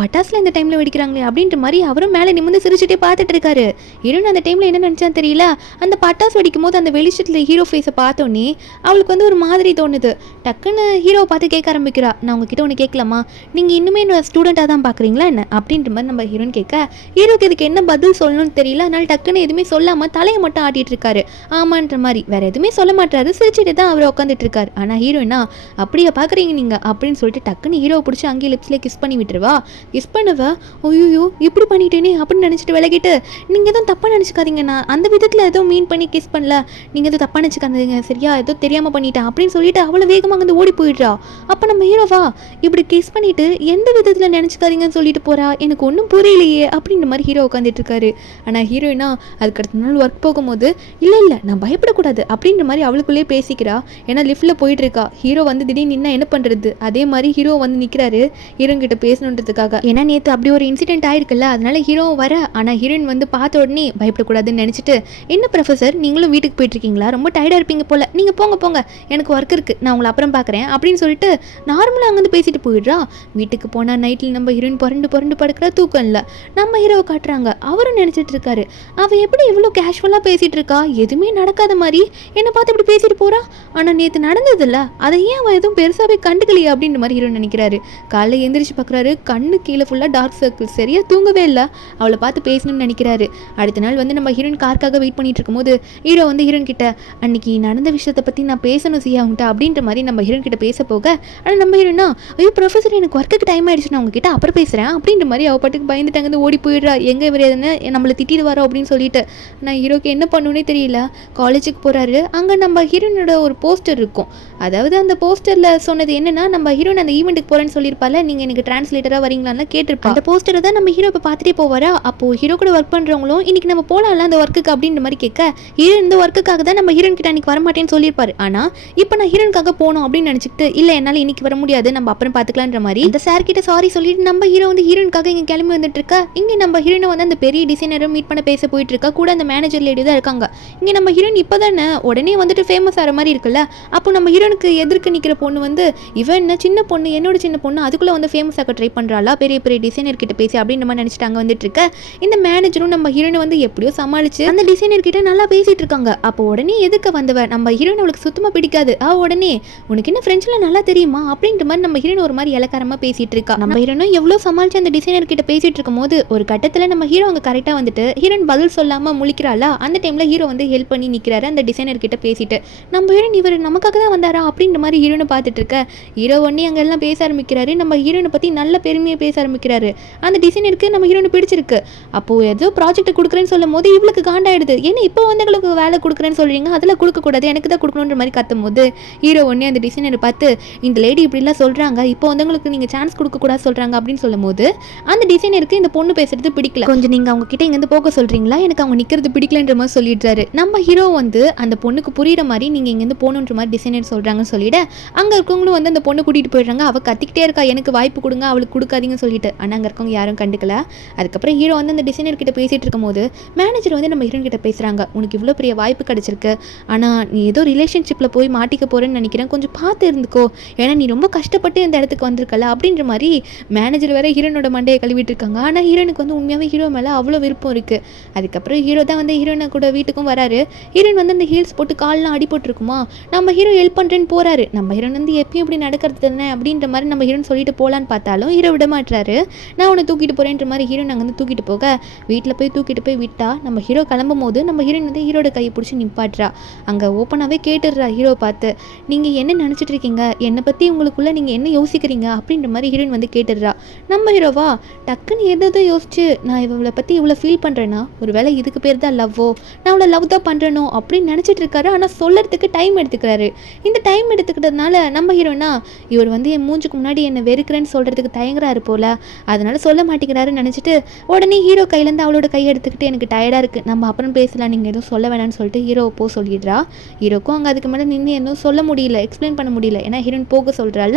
பட்டாசுல இந்த டைமில் வெடிக்கிறாங்களே அப்படின்ற மாதிரி அவரும் மேலே நிமிர்ந்து சிரிச்சுட்டே பார்த்துட்டு இருக்காரு. ஹீரோன் அந்த டைமில் என்ன நினச்சான்னு தெரியல, அந்த பட்டாசு வெடிக்கும் போது அந்த வெளிச்சத்தில் ஹீரோ ஃபேஸை பார்த்தோன்னே அவளுக்கு வந்து ஒரு மாதிரி தோணுது. டக்குன்னு ஹீரோவை பார்த்து கேட்க ஆரம்பிக்கிறா, நான் உங்ககிட்ட ஒன்று கேட்கலாமா, நீங்கள் இன்னுமே என்ன ஸ்டூடெண்ட்டாக தான் பார்க்குறீங்களா என்ன அப்படின்ற மாதிரி நம்ம ஹீரோன் கேட்க ஹீரோக்கு இதுக்கு என்ன பதில் சொல்லணும்னு தெரியல. அதனால டக்குன்னு எதுவுமே சொல்லாமல் தலையை மட்டும் ஆட்டிட்டு இருக்காரு. ஆமான்ற மாதிரி வேற எதுவுமே சொல்ல மாட்டாரு, சிரிச்சுட்டு தான் அவர் உட்காந்துட்டு இருக்காரு. ஆனால் ஹீரோயினா அப்படியே பார்க்குறீங்க நீங்கள் அப்படின்னு சொல்லிட்டு டக்குன்னு ஹீரோவை பிடிச்சி அங்கேயே லிப்ஸ்லேயே கிஸ் பண்ணி விட்டுருவா. கிஸ் பண்ணுவ ஐயோ இப்படி பண்ணிட்டேனே அப்படின்னு நினச்சிட்டு விலகிட்டு நீங்கள் எதுவும் தப்பாக நினச்சிக்காதீங்க, நான் அந்த விதத்தில் எதுவும் மீன் பண்ணி கிஸ் பண்ணல, நீங்கள் எதுவும் தப்பாக நினச்சிக்காதீங்க சரியா, ஏதோ தெரியாமல் பண்ணிட்டேன் அப்படின்னு சொல்லிட்டு அவளை வேகமாக வந்து ஓடி போயிடுறா. அப்போ நம்ம ஹீரோவா இப்படி கிஸ் பண்ணிட்டு எந்த விதத்தில் நினச்சிக்காதீங்கன்னு சொல்லிட்டு போறா, எனக்கு ஒன்றும் புரியலையே அப்படின்ற மாதிரி ஹீரோ உட்காந்துட்டு இருக்காரு. ஆனால் ஹீரோயினா அதுக்கு அடுத்த நாள் ஒர்க் போகும்போது இல்லை நான் பயப்படக்கூடாது அப்படின்ற மாதிரி அவளுக்குள்ளேயே பேசிக்கிறா. ஏன்னா லிஃப்ட்டில் போயிட்டு இருக்கா. ஹீரோ வந்து திடீர்னு நின்னா என்ன பண்ணுறது, அதே மாதிரி ஹீரோ வந்து நிற்கிறாரு ஹீரோயின் கிட்ட பேசணுன்றதுக்காக. ஏன்னா நேற்று அப்படி ஒரு இன்சிடென்ட் ஆயிருக்குல்ல, அதனால ஹீரோ வர. ஆனால் ஹீரோயின் வந்து பார்த்த உடனே பயப்படக்கூடாதுன்னு நினச்சிட்டு என்ன ப்ரொஃபஸர் நீங்களும் வீட்டுக்கு போயிட்டுருக்கீங்களா, ரொம்ப டயர்டாக இருப்பீங்க போல, நீங்கள் போங்க எனக்கு ஒர்க் இருக்குது நான் உங்களை அப்புறம் பார்க்குறேன் அப்படின்னு சொல்லிட்டு நார்மலாக அங்கேருந்து பேசிட்டு போயிடுறா. வீட்டுக்கு போனால் நைட்டில் நம்ம ஹீரோயின் புரண்டு படுக்கிறா, தூக்கம் இல்லை. நம்ம ஹீரோவை காட்டுறாங்க, அவரும் நினச்சிட்டு இருக்காரு அவள் எப்படி இவ்வளோ கேஷுவலாக பேசிகிட்டு இருக்கா, எதுவுமே நடக்காத மாதிரி என்னை பார்த்து இப்படி பேசிட்டு போகிறா, ஆனால் நேற்று நடந்ததில்ல அதை ஏன் அவன் எதுவும் பெருசாகவே கண்டுக்கலையே அப்படின்ற மாதிரி ஹீரோ நினைக்கிறாரு. காலைல எந்திரிச்சு பார்க்குறாரு, கண்ணு கீழே ஃபுல்லாக டார்க் சர்க்கிள், சரியா தூங்கவே இல்லை அவளை பார்த்து பேசணும்னு நினைக்கிறாரு. அடுத்த நாள் வந்து நம்ம ஹீரோயின் காருக்காக வெயிட் பண்ணிட்டு இருக்கும்போது ஹீரோ வந்து ஹீரோயின் கிட்ட அன்னைக்கு நடந்த விஷயத்தை பற்றி நான் பேசணும் சியா அவங்ககிட்ட அப்படின்ற மாதிரி நம்ம ஹீரோயின் கிட்ட பேச போக, ஆனால் நம்ம ஹீரோனா ஐயோ ப்ரொஃபஸர் எனக்கு ஒர்க்குக்கு டைம் ஆயிடுச்சு நான் உங்ககிட்ட அப்புறம் பேசுகிறேன் அப்படின்ற மாதிரி அவள் பாட்டுக்கு பயந்துட்டாங்க ஓடி போயிடுறா. எங்கே இவர் எதுன்னு நம்மளை திட்டிட்டு வரோம் அப்படின்னு சொல்லிட்டு. நான் ஹீரோக்கு என்ன பண்ணுன்னே தெரியல. காலேஜுக்கு போகிறாரு. அங்கே நம்ம ஹீரோனோட ஒரு போஸ்டர் இருக்கும். அதாவது அந்த போஸ்டரில் சொன்னது என்னன்னா, நம்ம ஹீரோன் அந்த ஈவெண்ட்டுக்கு போகிறேன்னு சொல்லியிருப்பால, நீங்கள் எனக்கு டிரான்ஸ்லேட்டராக வரீங்களான்னு கேட்டிருப்பா. அந்த போஸ்டரை தான் நம்ம ஹீரோ இப்போ பார்த்துட்டே போவாரா. அப்போது ஹீரோ கூட ஒர்க் பண்ணுறவங்களும் இன்னைக்கு நம்ம போகலாம்ல அந்த ஒர்க்குக்கு அப்படின்ற மாதிரி கேட்க, ஹீரோ இந்த ஒர்க்குக்காக தான் நம்ம ஹீரோன் கிட்ட அன்றைக்கி வரமாட்டேன்னு சொல்லியிருப்பாரு. ஆனால் இப்போ நான் ஹீரோனுக்காக போகணும் அப்படின்னு நினச்சிக்கிட்டு இல்லை என்னால் இன்னைக்கு வர முடியாது நம்ம அப்புறம் பார்த்துக்கலான்ற மாதிரி இந்த சார் கிட்ட சாரி சொல்லிட்டு நம்ம ஹீரோ வந்து ஹீரோனுக்காக இங்கே கிளம்பி வந்துட்டு இருக்கா. இங்கே நம்ம ஹீரோனை வந்து அந்த பெரிய டிசைனரும் மீட் பண்ண பேச போயிட்டு இருக்கா. கூட அந்த மேனேஜர் லேடி தான் இருக்காங்க. இங்கே நம்ம ஹீரோயின் இப்போ தானே உடனே வந்துட்டு ஃபேமஸ் ஆகிற மாதிரி இருக்குல்ல. அப்போ நம்ம ஹீரோனுக்கு எதிர்க்க நிற்கிற பொண்ணு வந்து இவன் என்ன சின்ன பொண்ணு என்னோட சின்ன பொண்ணு அதுக்குள்ளே வந்து ஃபேமஸ் ஆக ட்ரை பண்ணுறாளா பெரிய பெரிய டிசைனர் கிட்ட பேசி அப்படின்னு நம்ம நினச்சிட்டாங்க வந்துட்டு இருக்க. இந்த மேனேஜரும் நம்ம ஹீரோனை வந்து எப்படியோ சமாளிச்சு அந்த டிசைனர் கிட்ட நல்லா பேசிட்டு இருக்காங்க. அப்போ உடனே எதுக்கு வந்தவ நம்ம ஹீரோயின் அவளுக்கு சுத்தமாக பிடிக்காது. உடனே உனக்கு என்ன ஃப்ரெண்ட்ஸ்லாம் நல்லா தெரியுமா அப்படின்ற மாதிரி நம்ம ஹீரோயின் ஒரு மாதிரி இலக்காரமாக பேசிட்டு இருக்கா. நம்ம ஹீரோனும் எவ்வளோ சமாளிச்சு அந்த டிசைனர் கிட்ட பேசிட்டு இருக்கும் போது ஒரு கட்டத்தில் நம்ம ஹீரோ அங்கே கரெக்டாக வந்துட்டு ஹீரோயின் பதில் சொல்லாமல் முழிக்கிறாளா. அந்த டைமில் ஹீரோ வந்து ஹெல்ப் பண்ணி நிற்கிறாரு அந்த டிசைனர் கிட்ட பேசிட்டு. நம்ம ஹீரோயின் இவர் நமக்காக தான் வந்தாரா அப்படின்ற மாதிரி ஹீரோனை பார்த்துட்டு இருக்க. ஹீரோ ஒன்னே அங்கே எல்லாம் பேச ஆரம்பிக்கிறாரு. நம்ம ஹீரோனை பற்றி நல்ல பெருமையை பேச ஆரம்பிக்கிறாரு. அந்த டிசைனருக்கு நம்ம ஹீரோனை பிடிச்சிருக்கு. அப்போது ஏதோ ப்ராஜெக்ட் கொடுக்குறேன்னு சொல்லும் போது இவளுக்கு காண்டாயிடுது. ஏன்னா இப்போ வந்து எங்களுக்கு வேலை கொடுக்குறேன்னு சொல்கிறீங்க அதெல்லாம் கொடுக்கக்கூடாது எனக்கு தான் கொடுக்கணுன்ற மாதிரி கத்தும் போது ஹீரோ ஒன்னே அந்த டிசைனரை பார்த்து இந்த லேடி இப்படிலாம் சொல்கிறாங்க இப்போ வந்து உங்களுக்கு நீங்கள் சான்ஸ் கொடுக்கக்கூடாது சொல்கிறாங்க அப்படின்னு சொல்லும் போது அந்த டிசைனருக்கு இந்த பொண்ணு பேசுறது பிடிக்கல. கொஞ்சம் நீங்கள் அவங்க கிட்ட இங்கேருந்து போக சொல்கிறீங்களா எனக்கு அவங்க நிற்கிறது பிடிக்கலன்ற மாதிரி சொல்லிடுறாரு. நம்ம ஹீரோ வந்து அந்த பொண்ணுக்கு புரியுற மாதிரி நீங்கள் இங்கேருந்து போகணுன்ற மாதிரி டிசைனர் சொல்கிறாங்கன்னு சொல்லிட்டு அங்கே இருக்கவங்களும் வந்து அந்த பொண்ணை கூட்டிகிட்டு போயிடுறாங்க. அவள் கத்திக்கிட்டே இருக்கா எனக்கு வாய்ப்பு கொடுங்க அவளுக்கு கொடுக்காதீங்கன்னு சொல்லிட்டு. ஆனால் அங்கே இருக்கவங்க யாரும் கண்டுக்கல. அதுக்கப்புறம் ஹீரோ வந்து அந்த டிசைனர் கிட்ட பேசிகிட்டு இருக்கும் போது மேனேஜர் வந்து நம்ம ஹீரோன் கிட்ட பேசுகிறாங்க. உனக்கு இவ்வளோ பெரிய வாய்ப்பு கிடச்சிருக்கு ஆனால் நீ ஏதோ ரிலேஷன்ஷிப்பில் போய் மாட்டிக்க போகிறேன்னு நினைக்கிறேன் கொஞ்சம் பார்த்து இருந்துக்கோ ஏன்னா நீ ரொம்ப கஷ்டப்பட்டு இந்த இடத்துக்கு வந்திருக்கல அப்படின்ற மாதிரி மேனேஜர் வேற ஹீரோனோட மண்டையை கழுவிட்டு இருக்காங்க. ஆனால் ஹீரோனுக்கு வந்து உண்மையாகவே ஹீரோ மேலே அவ்வளோ விருப்பம் இருக்குது. அதுக்கப்புறம் ஹீரோ தான் வந்து ஹீரோனை கூட வீட்டுக்கும் வராரு. ஹீரோயின் வந்து அந்த ஹீல்ஸ் போட்டு கால்லாம் அடிபட்டுருக்குமா நம்ம ஹீரோ ஹெல்ப் பண்ணுறேன்னு போகிறாரு. நம்ம ஹீரோன் வந்து எப்பயும் இப்படி நடக்கிறது தானே அப்படின்ற மாதிரி நம்ம ஹீரோன் சொல்லிட்டு போகலான்னு பார்த்தாலும் ஹீரோ விட மாட்டுறாரு. நான் உன்னை தூக்கிட்டு போகிறேன்ற மாதிரி ஹீரோன் அங்கே வந்து தூக்கிட்டு போக வீட்டில் போய் தூக்கிட்டு போய் விட்டா நம்ம ஹீரோ கிளம்பும் போது நம்ம ஹீரோயின் வந்து ஹீரோட கையை பிடிச்சி நிப்பாட்டுறா. அங்கே ஓப்பனாகவே கேட்டுடுறா ஹீரோ பார்த்து நீங்கள் என்ன நினச்சிட்டு இருக்கீங்க என்னை பற்றி உங்களுக்குள்ளே நீங்கள் என்ன யோசிக்கிறீங்க அப்படின்ற மாதிரி ஹீரோயின் வந்து கேட்டுடுறா. நம்ம ஹீரோவா டக்குன்னு எதோ யோசிச்சு நான் இவளை பற்றி இவ்வளோ ஃபீல் பண்ணுறேன்னா ஒரு வேளை இதுக்கு பேர் தான் லவ்வோ நான் அவளை லவ் தான் பண்ணுறனோ அப்படின்னு நினச்சிட்டு இருக்காரு. ஆனால் சொல்லறதுக்கு டைம் எடுத்துக்கிறாரு. இந்த டைம் எடுத்துக்கிட்டதுனால நம்ம ஹீரோனா இவர் வந்து என் மூஞ்சுக்கு முன்னாடி என்னை வெறுக்கிறேன்னு சொல்கிறதுக்கு தயங்குறாரு போல அதனால சொல்ல மாட்டேங்கிறாருன்னு நினச்சிட்டு உடனே ஹீரோ கையிலேருந்து அவளோட கையை எடுத்துக்கிட்டு எனக்கு டயர்டாக இருக்குது நம்ம அப்புறம் பேசலாம் நீங்கள் எதுவும் சொல்ல வேணான்னு சொல்லிட்டு ஹீரோவை போக சொல்லிடுறா. ஹீரோக்கும் அங்கே அதுக்கு மேலே நின்று எதுவும் சொல்ல முடியல எக்ஸ்பிளைன் பண்ண முடியல ஏன்னா ஹீரோயின் போக சொல்கிறாள்.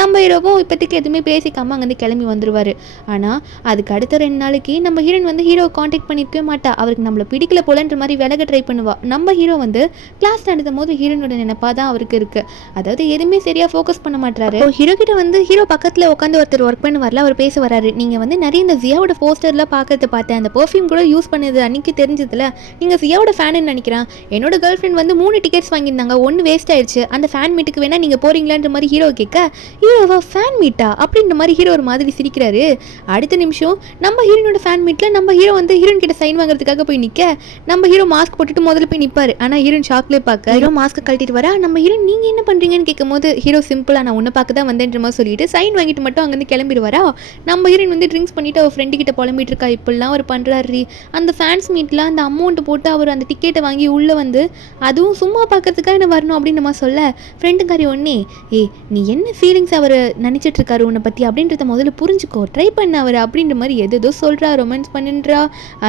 நம்ம ஹீரோவும் இப்போதைக்கு எதுவுமே பேசிக்காமல் அங்கேருந்து கிளம்பி வந்துடுவார். ஆனால் அதுக்கு அடுத்த 2 நாளைக்கு நம்ம ஹீரோயின் வந்து ஹீரோவை காண்டாக்ட் பண்ணியிருக்கவே மாட்டா. அவருக்கு நம்மளை பிடிக்கல போலன்ற மாதிரி விலக ட்ரை பண்ணுவா. நம்ம ஹீரோ வந்து கிளாஸ் நடத்தும் போது ஹீரோனோட நினைப்பாக தான் அவருக்கு இருக்குது. அதாவது எதுவுமே சரியாக ஃபோக்கஸ் பண்ண மாட்டாரு. ஹீரோ கிட்ட வந்து ஹீரோ பக்கத்தில் உட்காந்து ஒருத்தர் ஒர்க் பண்ண வரல அவர் பேச வராரு. நீங்கள் வந்து நிறைய இந்த ஜியாவோட போஸ்டர்லாம் பார்க்கறத பார்த்தேன் அந்த பர்ஃப்யூம் கூட யூஸ் பண்ணது அன்றைக்கி தெரிஞ்சதில்ல நீங்கள் ஜியாவோட ஃபேனுன்னு நினைக்கிறேன். என்னோட கேர்ள் ஃப்ரெண்ட் வந்து 3 டிக்கெட்ஸ் வாங்கியிருந்தாங்க 1 வேஸ்ட் ஆயிடுச்சு அந்த ஃபேன் மீட்டுக்கு வேணால் நீங்கள் போகிறீங்களான்ற மாதிரி ஹீரோ கேட்க ஹீரோவா ஃபேன் மீட்டா அப்படின்ற மாதிரி ஹீரோ ஒரு மாதிரி சிரிக்கிறாரு. அடுத்த நிமிஷம் நம்ம ஹீரோனோட ஃபேன் மீட்டில் நம்ம ஹீரோ வந்து ஹீரோன் கிட்ட சைன் வாங்குறதுக்காக போய் நிற்க நம்ம ஹீரோ மாஸ்க் போட்டுட்டு முதல்ல போய் நிற்பாரு. ஆனால் ஹீரோன் ஷாக்லேயே பார்க்க ஹீரோ மாஸ்க் கழட்டிட்டு வரா. நம்ம ஹீரோ நீங்கள் என்ன பண்ணுறீங்கன்னு கேட்கும் போது ஹீரோ சிம்பிளாக நான் உன்னை பார்க்க தான் வந்தேன்ற மாதிரி சொல்லிட்டு சைன் வாங்கிட்டு மட்டும் அங்கேருந்து கிளம்பிடுவாரா. நம்ம ஹீரோயின் வந்து ட்ரிங்க்ஸ் பண்ணிவிட்டு அவர் ஃப்ரெண்டு கிட்ட புலம்பிட்டு இருக்கா இப்படிலாம் அவர் பண்ணுறாரு. அந்த ஃபேன்ஸ் மீட்டில் அந்த அமௌண்ட்டு போட்டு அவர் அந்த டிக்கெட்டை வாங்கி உள்ளே வந்து அதுவும் சும்மா பார்க்கறதுக்காக என்ன வரணும் அப்படின்னு நம்ம சொல்ல ஃப்ரெண்டுக்காரி ஒன்னே நீ என்ன ஃபீலிங்ஸ் அவர் நினச்சிட்டு இருக்காரு உன்னை பற்றி அப்படின்றத முதல்ல புரிஞ்சுக்கோ ட்ரை பண்ண அவர் அப்படின்ற மாதிரி எதோ சொல்கிறா ரொமான்ஸ் பண்ணுன்றா.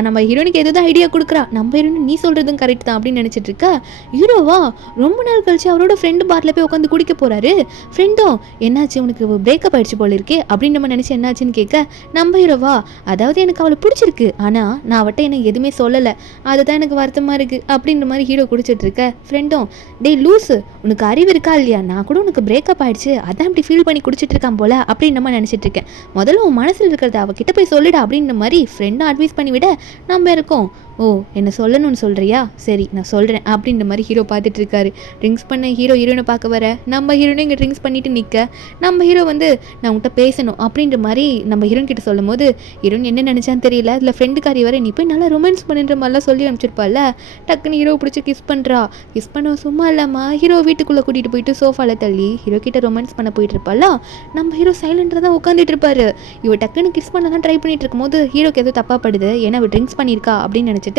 நம்ம ஹீரோனுக்கு எதோ ஐடியா கொடுக்குறா. நம்ம ஹீரோனு நீ சொல்கிறதும் கரெக்ட் தான் அப்படின்னு நினச்சிட்டு இருக்கா. ஹீரோவா ரொம்ப நாள் கழிச்சு அவரோட ஃப்ரெண்டு பாரில் போய் உட்காந்து குடிக்க போகிறாரு. ஃப்ரெண்டும் என்னாச்சு உனக்கு பிரேக்கப் ஆகிடுச்சு போல இருக்கே அப்படின்னு நம்ம நினச்சி என்னாச்சுன்னு கேட்க நம்ம ஹீரோவா அதாவது எனக்கு அவளை பிடிச்சிருக்கு ஆனால் நான் அவட்ட எனக்கு எதுவுமே சொல்லலை அதுதான் எனக்கு வருத்தமாக இருக்குது அப்படின்ற மாதிரி ஹீரோ குடிச்சிட்டு இருக்க. ஃப்ரெண்டும் டே லூஸு உனக்கு அறிவு இருக்கா இல்லையா நான் கூட உனக்கு பிரேக்கப் ஆகிடுச்சு அதான் இப்படி ஃபீல் பண்ணி குடிச்சிட்டு இருக்கான் போல அப்படின்னு நம்ம நினச்சிட்டு இருக்கேன் முதல்ல உன் மனசில் இருக்கிறத அவகிட்ட போய் சொல்லிடு அப்படின்ற மாதிரி ஃப்ரெண்டும் அட்வைஸ் பண்ணிவிட நம்ம இருக்கோம் ஓ என்ன சொல்லணும்னு சொல்கிறியா, சரி நான் சொல்கிறேன் அப்படின்ற மாதிரி ஹீரோ பார்த்துட்டு இருக்காரு. ட்ரிங்க்ஸ் பண்ண ஹீரோயினை பார்க்க வர நம்ம ஹீரோயினை இங்கே ட்ரிங்க்ஸ் பண்ணிட்டு நிற்க நம்ம ஹீரோ வந்து நான் உங்கள்கிட்ட பேசணும் அப்படின்ற மாதிரி நம்ம ஹீரோயின் கிட்ட சொல்லும் போது ஹீரோயின் என்ன நினச்சான்னு தெரியல. அதில் ஃப்ரெண்டுக்காரி வர நீ போய் நல்லா ரொமான்ஸ் பண்ணுற மாதிரிலாம் சொல்லி அனுப்பிச்சிருப்பால. டக்குன்னு ஹீரோ பிடிச்சி கிஸ் பண்ணுறா. கிஸ் பண்ண சும்மா இல்லாமல் ஹீரோ வீட்டுக்குள்ளே கூட்டிகிட்டு போயிட்டு சோஃபாவில் தள்ளி ஹீரோ கிட்ட ரொமான்ஸ் பண்ண போயிட்டு இருப்பால. நம்ம ஹீரோ சைலண்டாக தான் உட்காந்துட்டு இருப்பாரு. இவ டக்குன்னு கிஸ் பண்ண தான் ட்ரை பண்ணிட்டு இருக்கும்போது ஹீரோக்கு எதுவும் தப்பாக படுது. ஏன்னா அவள் ட்ரிங்க்ஸ் பண்ணியிருக்கா அப்படின்னு நினச்சிட்டு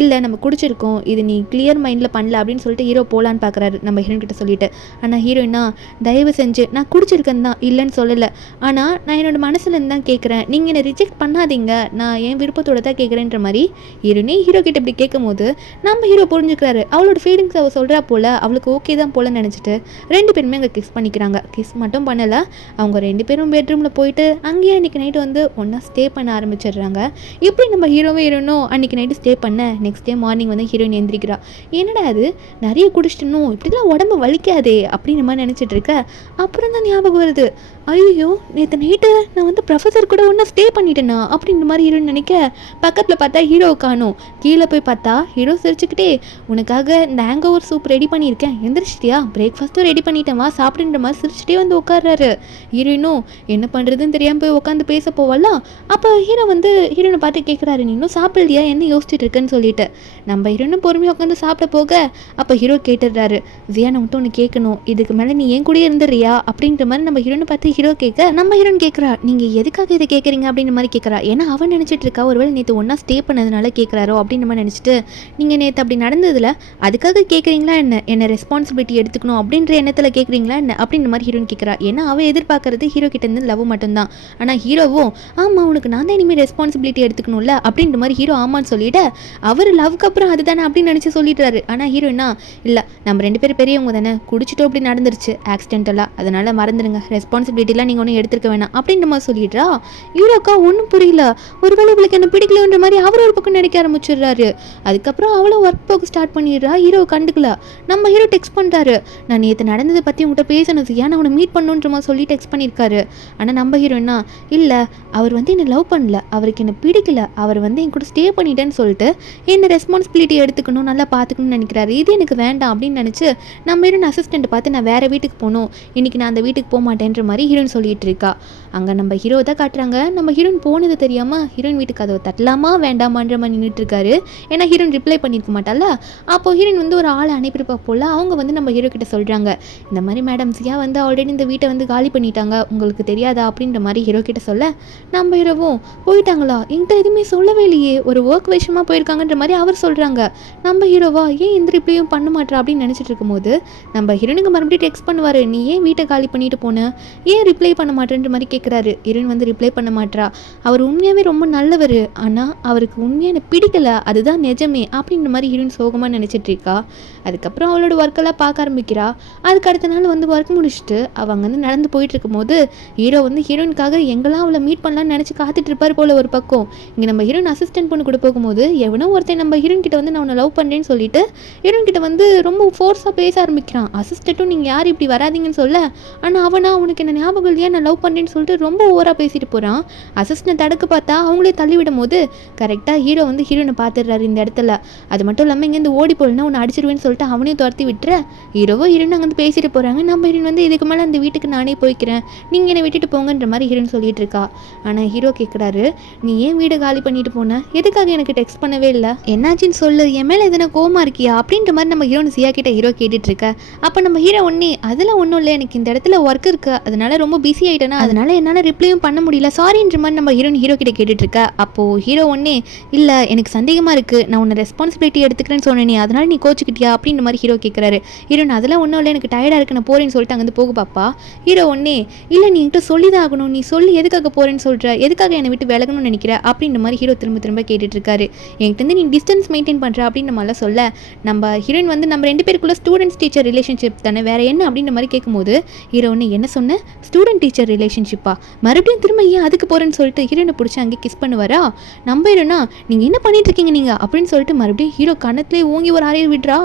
இல்லை நம்ம குடிச்சிருக்கோம், இது நீ கிளியர் மைண்டில் பண்ணல அப்படின்னு சொல்லிட்டு ஹீரோ போகலான்னு பார்க்குறாரு நம்ம ஹீரோயின் கிட்ட சொல்லிட்டு. ஆனால் ஹீரோயினா தயவு செஞ்சு நான் குடிச்சிருக்கேன் தான் இல்லைன்னு சொல்லலை, ஆனால் நான் என்னோட மனசுலேருந்து தான் கேட்குறேன், நீங்கள் என்னை ரிஜெக்ட் பண்ணாதீங்க, நான் என் விருப்பத்தோட தான் கேட்குறேன்ற மாதிரி ஹீரோயினே ஹீரோ கிட்ட இப்படி கேட்கும் போது நம்ம ஹீரோ புரிஞ்சுக்கிறாரு. அவளோட ஃபீலிங்ஸ் அவள் சொல்கிறா போல், அவளுக்கு ஓகே தான் போலன்னு நினச்சிட்டு ரெண்டு பேருமே அங்கே கிஸ் பண்ணிக்கிறாங்க. கிஸ் மட்டும் பண்ணலை, அவங்க ரெண்டு பேரும் பெட்ரூமில் போயிட்டு அங்கேயே அன்றைக்கி நைட்டு வந்து ஒன்றா ஸ்டே பண்ண ஆரம்பிச்சிடுறாங்க. இப்படி நம்ம ஹீரோவும் ஹீரோனும் அன்றைக்கி நைட்டு ஸ்டே பண்ண நெக்ஸ்ட் டே மார்னிங் வந்து ஹீரோயின் எந்திரிக்கிறா. என்னடா அது நிறைய குடிச்சிட்டணும், இப்படிலாம் உடம்பு வலிக்காதே அப்படின்னு மாதிரி நினச்சிட்டு இருக்க. அப்புறம் தான் ஞாபகம் வருது, ஐயோ நேற்று நைட்டு நான் வந்து ப்ரொஃபஸர் கூட ஒன்றா ஸ்டே பண்ணிட்டேனா அப்படின்ற மாதிரி ஹீரோயின் நினைக்க பக்கத்தில் பார்த்தா ஹீரோ காணும். கீழே போய் பார்த்தா ஹீரோ சிரிச்சுக்கிட்டே உனக்காக இந்த ஹேங் ஓவர் சூப் ரெடி பண்ணியிருக்கேன், எந்திரிச்சிட்டியா, பிரேக்ஃபாஸ்ட்டும் ரெடி பண்ணிட்டேமா சாப்பிடுன்ற மாதிரி சிரிச்சுட்டே வந்து உட்கார்றாரு. ஹீரோயினும் என்ன பண்ணுறதுன்னு தெரியாமல் போய் உட்காந்து பேச போவாலாம். அப்போ ஹீரோ வந்து ஹீரோனை பார்த்து கேட்குறாரு, நீ இன்னும் சாப்பிடலையா, என்ன யோசிச்சுட்டு இருக்குன்னு சொல்லிட்டு. நம்ம ஹீரோனும் பொறுமையாக உட்காந்து சாப்பிட போக அப்போ ஹீரோ கேட்டுடுறாரு, ஜியா நான் மட்டும் ஒன்று கேட்கணும், இதுக்கு மேலே நீ ஏன் கூட இருந்துறியா அப்படின்ற மாதிரி நம்ம ஹீரோனை பார்த்து ஹீரோ கேட்க நம்ம ஹீரோன் கேட்குறா, நீங்கள் எதுக்காக இதை கேட்குறீங்க அப்படின்ற மாதிரி கேட்குறா. ஏன்னா அவன் நினச்சிட்டு இருக்கா ஒருவேளை நேற்று ஒன்றா ஸ்டே பண்ணதுனால கேட்குறாரோ அப்படின்ற மாதிரி நினச்சிட்டு, நீங்கள் நேற்று அப்படி நடந்ததில் அதுக்காக கேட்குறீங்களா என்ன ரெஸ்பான்சிபிலிட்டி எடுத்துக்கணும் அப்படின்ற எண்ணத்தில் கேட்குறீங்களா என்ன அப்படின்ற மாதிரி ஹீரோன் கேட்குறா. ஏன்னா அவள் எதிர்பார்க்கறது ஹீரோ கிட்ட இருந்து லவ் மட்டும்தான். ஆனால் ஹீரோவும் ஆமாம் உனக்கு நான் தான் இனிமேல் ரெஸ்பான்சிபிலிட்டி எடுத்துக்கணும்ல அப்படின்ற மாதிரி ஹீரோ ஆமான்னு சொல்லிவிட்டு அவர் லவ்க்கு அப்புறம் அதுதானே அப்படின்னு நினச்சி சொல்லிடுறாரு. ஆனால் ஹீரோயினா இல்லை நம்ம ரெண்டு பேரும் பெரியவங்க தானே, குடிச்சிட்டோம் அப்படி நடந்துருச்சு ஆக்சிடென்டலாக, அதனால் மறந்துடுங்க, ரெஸ்பான்சிபிலிட்டிலாம் நீங்கள் ஒன்றும் எடுத்துருக்க வேணாம் அப்படின்ற மாதிரி சொல்லிடுறா. ஹீரோக்கா ஒன்றும் புரியல, ஒருவேளை இவளுக்கு என்ன பிடிக்கலன்ற மாதிரி அவர் ஒரு பக்கம் நினைக்க ஆரம்பிச்சிடுறாரு. அதுக்கப்புறம் அவளும் ஒர்க் போக்கு ஸ்டார்ட் பண்ணிடுறா. ஹீரோ கண்டுக்கல. நம்ம ஹீரோ டெக்ஸ்ட் பண்ணுறாரு, நான் நேற்று நடந்ததை பற்றி உங்கள்கிட்ட பேசணும் சியா, நான் உன்னை மீட் பண்ணுன்ற மாதிரி சொல்லி டெக்ஸ்ட் பண்ணியிருக்காரு. ஆனால் நம்ம ஹீரோயினா இல்லை அவர் வந்து என்னை லவ் பண்ணல, அவருக்கு என்னை பிடிக்கல, அவர் வந்து என் கூட ஸ்டே பண்ணிட்டேன்னு சொல்லிட்டு என்ன ரெஸ்பான்சிபிலிட்டி எடுத்துக்கணும், நல்லா பார்த்துக்கணும்னு நினைக்கிறாரு, இது எனக்கு வேண்டாம் அப்படின்னு நினச்சி நம்ம ஹீரோயின் அசிஸ்டண்ட் பார்த்து நான் வேறு வீட்டுக்கு போகணும், இன்றைக்கி நான் அந்த வீட்டுக்கு போக மாட்டேன்ற மாதிரி ஹீரோயின் சொல்லிட்டு இருக்கா. அங்கே நம்ம ஹீரோ தான் காட்டுறாங்க. நம்ம ஹீரோயின் போனது தெரியாமல் ஹீரோயின் வீட்டுக்கு அதை தட்டலாமா வேண்டாமான்ற மாதிரி நின்றுட்டு இருக்காரு. ஏன்னா ஹீரோயின் ரிப்ளை பண்ணியிருக்க மாட்டால. அப்போ ஹீரோயின் வந்து ஒரு ஆளை அனுப்பியிருப்பா போல். அவங்க வந்து நம்ம ஹீரோ கிட்ட சொல்கிறாங்க, இந்த மாதிரி மேடம் சியா வந்து ஆல்ரெடி இந்த வீட்டை வந்து காலி பண்ணிட்டாங்க, உங்களுக்கு தெரியாதா அப்படின்ற மாதிரி ஹீரோ கிட்ட சொல்ல நம்ம ஹீரோவும் போயிட்டாங்களா என்கிட்ட எதுவுமே சொல்லவே இல்லையே, ஒரு ஒர்க் விஷயமா போயிருக்காங்கன்ற மாதிரி அவர் சொல்கிறாங்க. நம்ம ஹீரோவா ஏன் எந்த ரிப்ளையும் பண்ண மாட்டா அப்படின்னு நினச்சிட்டு இருக்கும்போது நம்ம ஹீரோனுக்கு மறுபடியும் டெக்ஸ்ட் பண்ணுவார், நீ ஏன் வீட்டை காலி பண்ணிட்டு போன, ஏன் ரிப்ளை பண்ண மாட்டேன்ற மாதிரி கேட்குறாரு. ஹீரோயின் வந்து ரிப்ளை பண்ண மாட்டா. அவர் உண்மையாகவே ரொம்ப நல்லவர், ஆனால் அவருக்கு உண்மையாக எனக்கு பிடிக்கல, அதுதான் நிஜமே அப்படின்ற மாதிரி ஹீரோயின் சோகமாக நினச்சிட்டு இருக்கா. அதுக்கப்புறம் அவளோட ஒர்க்கெல்லாம் பார்க்க ஆரம்பிக்கிறா. அதுக்கு அடுத்த நாள் வந்து ஒர்க் முடிச்சுட்டு அவங்க வந்து நடந்து போயிட்டு இருக்கும்போது ஹீரோ வந்து ஹீரோயினுக்காக எங்கெல்லாம் அவளை மீட் பண்ணலான்னு நினச்சி காத்துட்டு இருப்பார் போல் ஒரு பக்கம். இங்கே நம்ம ஹீரோயின் அசிஸ்டன்ட் பொண்ணு கூட போகும்போது எவனோ ஒருத்தன் நம்ம ஹீரோயின் கிட்ட வந்து நான் உன்னை லவ் பண்ணுறேன்னு சொல்லிட்டு ஹீரோயின் கிட்ட வந்து ரொம்ப ஃபோர்ஸாக பேச ஆரம்பிக்கிறான். அசிஸ்டண்ட்டும் நீங்கள் யார் இப்படி வராதிங்கன்னு சொல்ல, ஆனால் அவனா உனக்கு என்ன ஞாபகம் இல்லையா நான் லவ் பண்ணுறேன்னு சொல்லிட்டு ரொம்ப ஓவராக பேசிட்டு போகிறான். அசிஸ்டன்ட் தடுக்க பார்த்தா அவங்களே தள்ளி விடும் போது கரெக்டாக ஹீரோ வந்து ஹீரோனை பார்த்துடுறாரு இந்த இடத்துல. அது மட்டும் இல்லாமல் இங்கேருந்து ஓடி போகலன்னா உன்னை அடிச்சிருவேன்னு சொல்லிட்டு அவனையும் துரத்தி விட்டுற. ஹீரோவோ ஹீரோன் அங்கே வந்து பேசிட்டு போகிறாங்க. நம்ம ஹீரோன் வந்து இதுக்கு மேலே அந்த வீட்டுக்கு நானே போய்க்கிறேன், நீங்கள் என்னை விட்டுட்டு போங்கன்ற மாதிரி ஹீரோன் சொல்லிட்டு இருக்கா. ஆனால் ஹீரோ கேட்குறாரு, நீ ஏன் வீடு காலி பண்ணிட்டு போன, எதுக்காக எனக்கு டெக்ஸ்ட் பண்ணவே இல்லை, என்னாச்சின்னு சொல்லு, என் மேலே எதனா கோமா இருக்கியா அப்படின்ற மாதிரி நம்ம ஹீரோன் சியா கிட்ட ஹீரோ கேட்டுட்டு இருக்க. அப்போ நம்ம ஹீரோ ஒன்னே அதெல்லாம் ஒன்றும் இல்லை, எனக்கு இந்த இடத்துல ஒர்க் இருக்கு, அதனால ரொம்ப பிஸி ஆகிட்டேன்னா அதனால என்னால் ரிப்ளையும் பண்ண முடியல, சாரின்ற மாதிரி நம்ம ஹீரோ கிட்ட கேட்டுட்டு இருக்க. அப்போது ஹீரோ ஒன்னே இல்லை எனக்கு சந்தேகமாக இருக்குது, நான் உன்னை ரெஸ்பான்சிபிலிட்டி எடுத்துக்கிறேன்னு சொன்னேனே அதனால நீ கோச்சிக்கிட்டியா அப்படின்ற மாதிரி ஹீரோ கேட்குறாரு. ஹீரோன் அதெல்லாம் ஒன்றும் இல்லை, எனக்கு டயர்டாக இருக்கு, நான் போகிறேன்னு சொல்லிட்டு அங்கே போக பாப்பா. ஹீரோ ஒன்னே இல்லை நீ என்கிட்ட சொல்லி தான் ஆகணும், நீ சொல்லி எதுக்காக போகிறேன்னு சொல்கிற, எதுக்காக என்னை விட்டு விலகணும்னு நினைக்கிற அப்படின்ற மாதிரி ஹீரோ திரும்ப திரும்ப கேட்டுட்டு இருக்காரு. என்கிட்ட நீ டிஸ்டன்ஸ் மெயின்டைன் பண்ணுற அப்படின்ற மாதிரிலாம் சொல்ல நம்ம ஹீரோயின் வந்து நம்ம ரெண்டு பேருக்குள்ள ஸ்டூடெண்ட்ஸ் டீச்சர் ரிலேஷன்ஷிப் தானே வேற என்ன அப்படின்ற மாதிரி கேட்கும்போது ஹீரோ ஒன்று என்ன சொன்ன ஸ்டூடெண்ட் டீச்சர் ரிலேஷன்ஷிப்பா, மறுபடியும் திரும்ப ஏன் அதுக்கு போகிறேன்னு சொல்லிட்டு ஹீரோனை பிடிச்சி அங்கே கிஸ் பண்ணுவாரா. நம்ம ஹீரோனா நீங்கள் என்ன பண்ணிட்டு இருக்கீங்க நீங்கள் அப்படின்னு சொல்லிட்டு மறுபடியும் ஹீரோ கணத்துலேயே ஓங்கி ஒரு அறையை விடுறா.